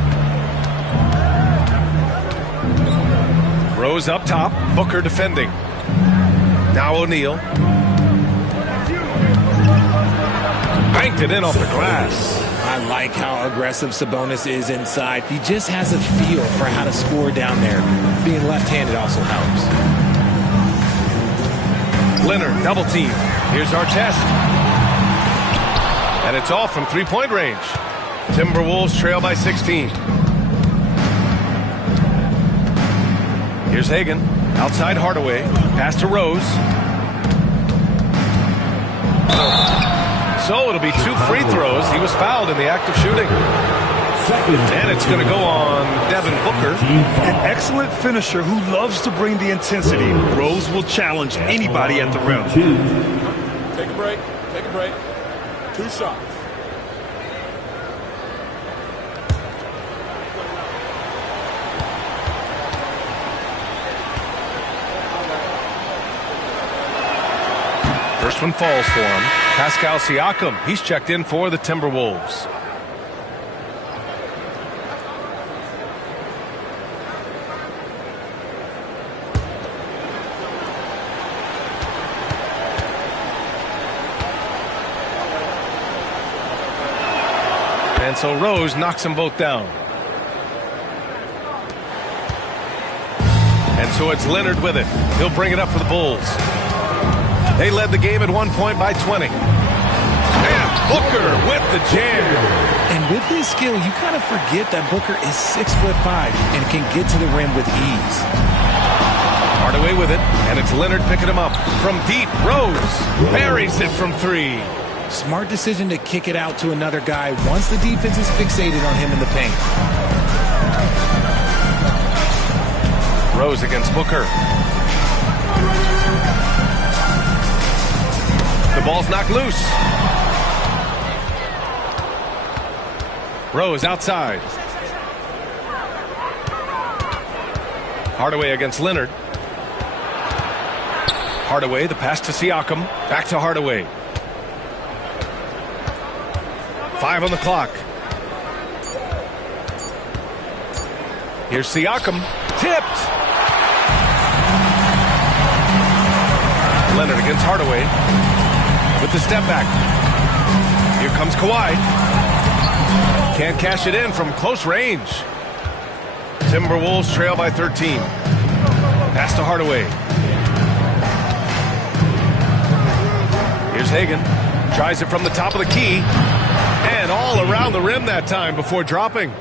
Rose up top. Booker defending. Now O'Neal. Banked it in off the glass. I like how aggressive Sabonis is inside. He just has a feel for how to score down there. Being left-handed also helps. Leonard, double team. Here's our test. And it's off from three-point range. Timberwolves trail by 16. Here's Hagan. Outside Hardaway. Pass to Rose. So it'll be 2 free throws. He was fouled in the act of shooting. And it's going to go on Devin Booker. An excellent finisher who loves to bring the intensity. Rose will challenge anybody at the rim. Take a break. Take a break. 2 shots. First one falls for him. Pascal Siakam. He's checked in for the Timberwolves. And so Rose knocks them both down. And so it's Leonard with it. He'll bring it up for the Bulls. They led the game at 1 point by 20. And Booker with the jam. And with his skill, you kind of forget that Booker is 6'5" and can get to the rim with ease. Hardaway with it, and it's Leonard picking him up. From deep, Rose buries it from 3. Smart decision to kick it out to another guy once the defense is fixated on him in the paint. Rose against Booker. The ball's knocked loose. Rose outside. Hardaway against Leonard. Hardaway, the pass to Siakam. Back to Hardaway. 5 on the clock. Here's Siakam. Tipped. Leonard against Hardaway. With the step back. Here comes Kawhi. Can't cash it in from close range. Timberwolves trail by 13. Pass to Hardaway. Here's Hagan. Tries it from the top of the key. And all around the rim that time before dropping.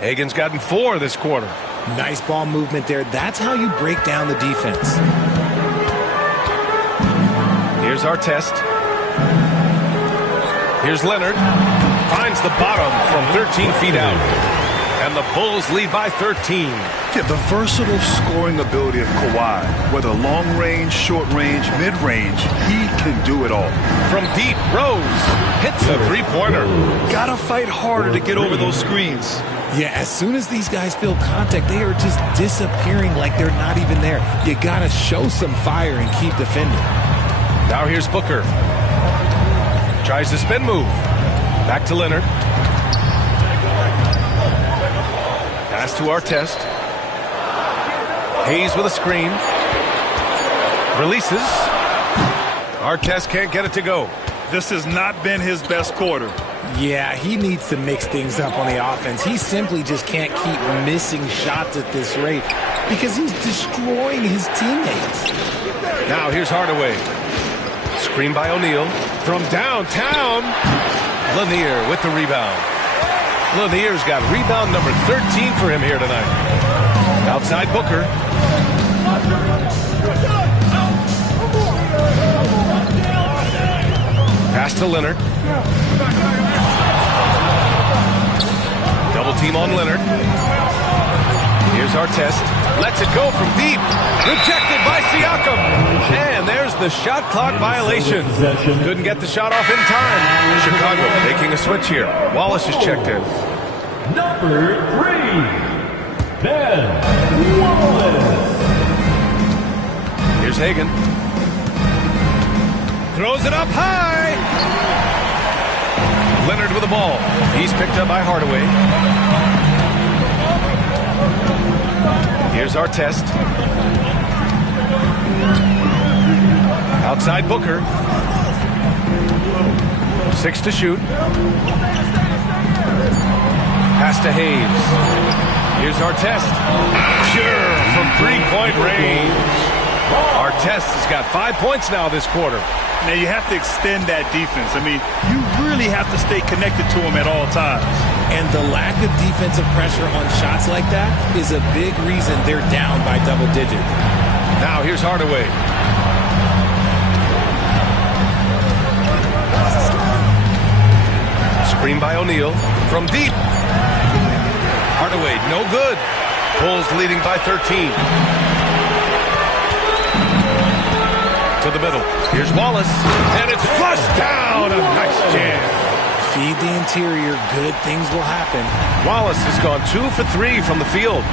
Hagan's gotten 4 this quarter. Nice ball movement there. That's how you break down the defense. Here's our test. Here's Leonard. Finds the bottom from 13 feet out. And the Bulls lead by 13. Yeah, the versatile scoring ability of Kawhi. Whether long range, short range, mid range, he can do it all. From deep, Rose hits a three-pointer. Gotta fight harder to get over those screens. Yeah, as soon as these guys feel contact, they are just disappearing like they're not even there. You gotta show some fire and keep defending. Now here's Booker. Tries the spin move. Back to Leonard. Pass to Artest. Hayes with a screen. Releases. Artest can't get it to go. This has not been his best quarter. Yeah, he needs to mix things up on the offense. He simply just can't keep missing shots at this rate because he's destroying his teammates. Now here's Hardaway. Screen by O'Neal. From downtown, Lanier with the rebound. Lanier's got rebound number 13 for him here tonight. Outside Booker. Pass to Leonard. Double team on Leonard. Here's Artest. Lets it go from deep. Rejected by Siakam. And there's the shot clock violation. Couldn't get the shot off in time. Chicago making a switch here. Wallace is checked in. Number 3, Ben Wallace. Here's Hagan. Throws it up high. Leonard with the ball. He's picked up by Hardaway. Here's our test. Outside Booker. 6 to shoot. Pass to Hayes. Here's our test. Sure, from three-point range. Our test has got 5 points now this quarter. Now you have to extend that defense. I mean, you really have to stay connected to them at all times. And the lack of defensive pressure on shots like that is a big reason they're down by double digits. Now here's Hardaway. Screen by O'Neal from deep. Hardaway, no good. Bulls leading by 13. To the middle. Here's Wallace. And it's flushed down. A nice jam. Feed the interior. Good things will happen. Wallace has gone 2 for 3 from the field.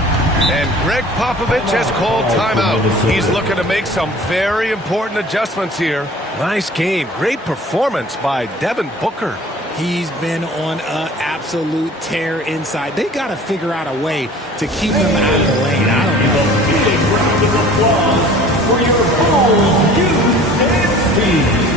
And Greg Popovich has called timeout. He's looking to make some very important adjustments here. Nice game. Great performance by Devin Booker. He's been on an absolute tear inside. They got to figure out a way to keep him out of the lane. I don't know. Big round of applause for your Bulls youth dance team.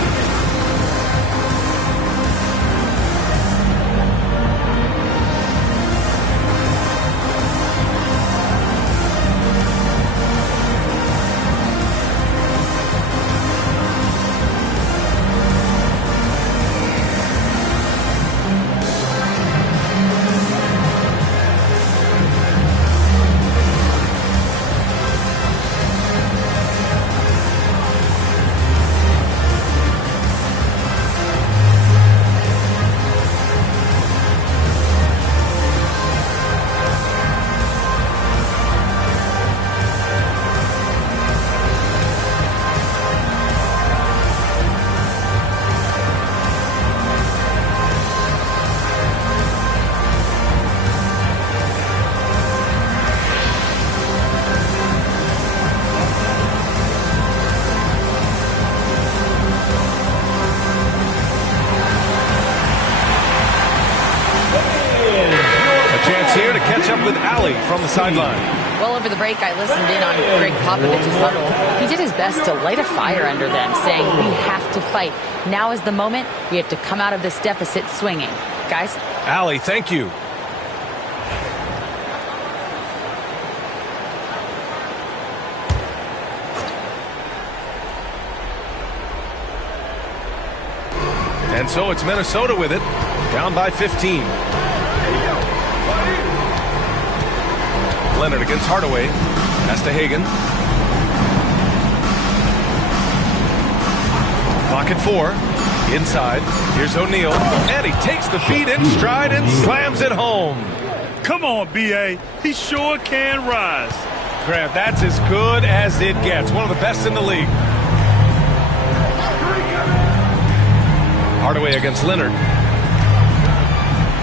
Here to catch up with Allie from the sideline. Well, over the break, I listened in on Greg Popovich's huddle. He did his best to light a fire under them, saying we have to fight. Now is the moment. We have to come out of this deficit swinging. Guys? Allie, thank you. And so it's Minnesota with it, down by 15. Leonard against Hardaway. Pass to Hagan. Pocket 4. Inside. Here's O'Neal. And he takes the feet in stride and slams it home. Come on, B.A. He sure can rise. Grant, that's as good as it gets. One of the best in the league. Hardaway against Leonard.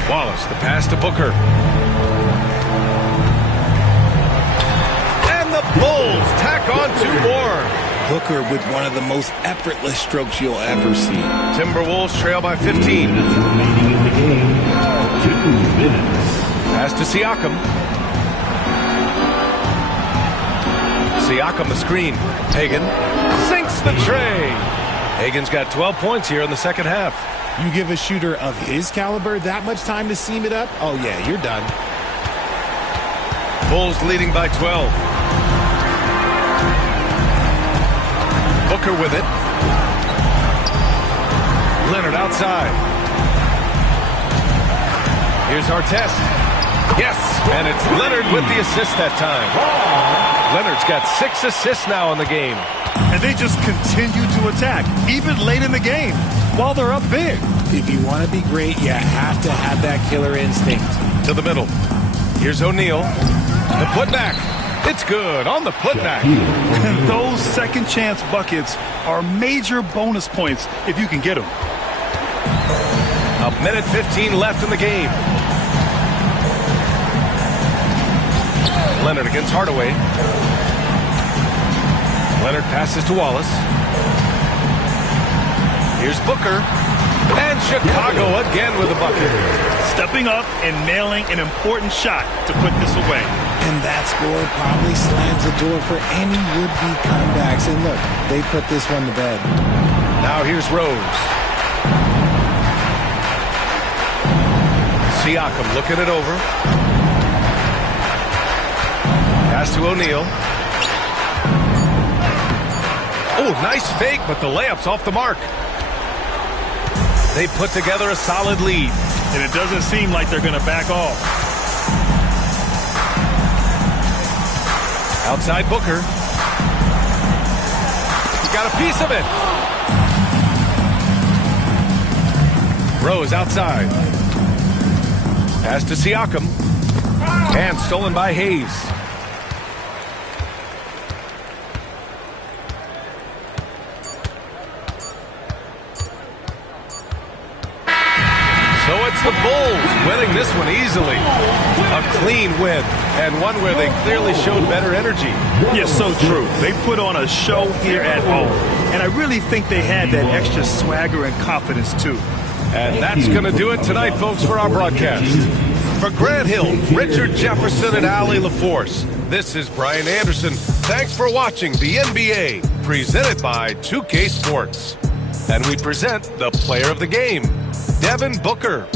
Wallace, the pass to Booker. Bulls tack on 2 more. Booker with one of the most effortless strokes you'll ever see. Timberwolves trail by 15. Remaining in the game, 2 minutes. Pass to Siakam. Siakam the screen. Hagan sinks the tray. Hagan's got 12 points here in the second half. You give a shooter of his caliber that much time to seam it up? Oh, yeah, you're done. Bulls leading by 12. Booker with it. Leonard outside. Here's our test. Yes, and it's Leonard with the assist that time. Leonard's got 6 assists now in the game. And they just continue to attack, even late in the game, while they're up big. If you want to be great, you have to have that killer instinct. To the middle. Here's O'Neal. The putback. It's good on the putback. And those second chance buckets are major bonus points if you can get them. A minute 15 left in the game. Leonard against Hardaway. Leonard passes to Wallace. Here's Booker. And Chicago again with a bucket. Stepping up and nailing an important shot to put this away. And that score probably slams the door for any would-be comebacks. And look, they put this one to bed. Now here's Rose. Siakam looking it over. Pass to O'Neal. Oh, nice fake, but the layup's off the mark. They put together a solid lead. And it doesn't seem like they're going to back off. Outside Booker. He's got a piece of it. Rose outside. Pass to Siakam. And stolen by Hayes. So it's the Bulls winning this one easily. A clean win, and one where they clearly showed better energy. Yes, so true. They put on a show here at home, and I really think they had that extra swagger and confidence, too. And that's going to do it tonight, folks, for our broadcast. For Grant Hill, Richard Jefferson, and Allie LaForce, this is Brian Anderson. Thanks for watching the NBA, presented by 2K Sports. And we present the player of the game, Devin Booker.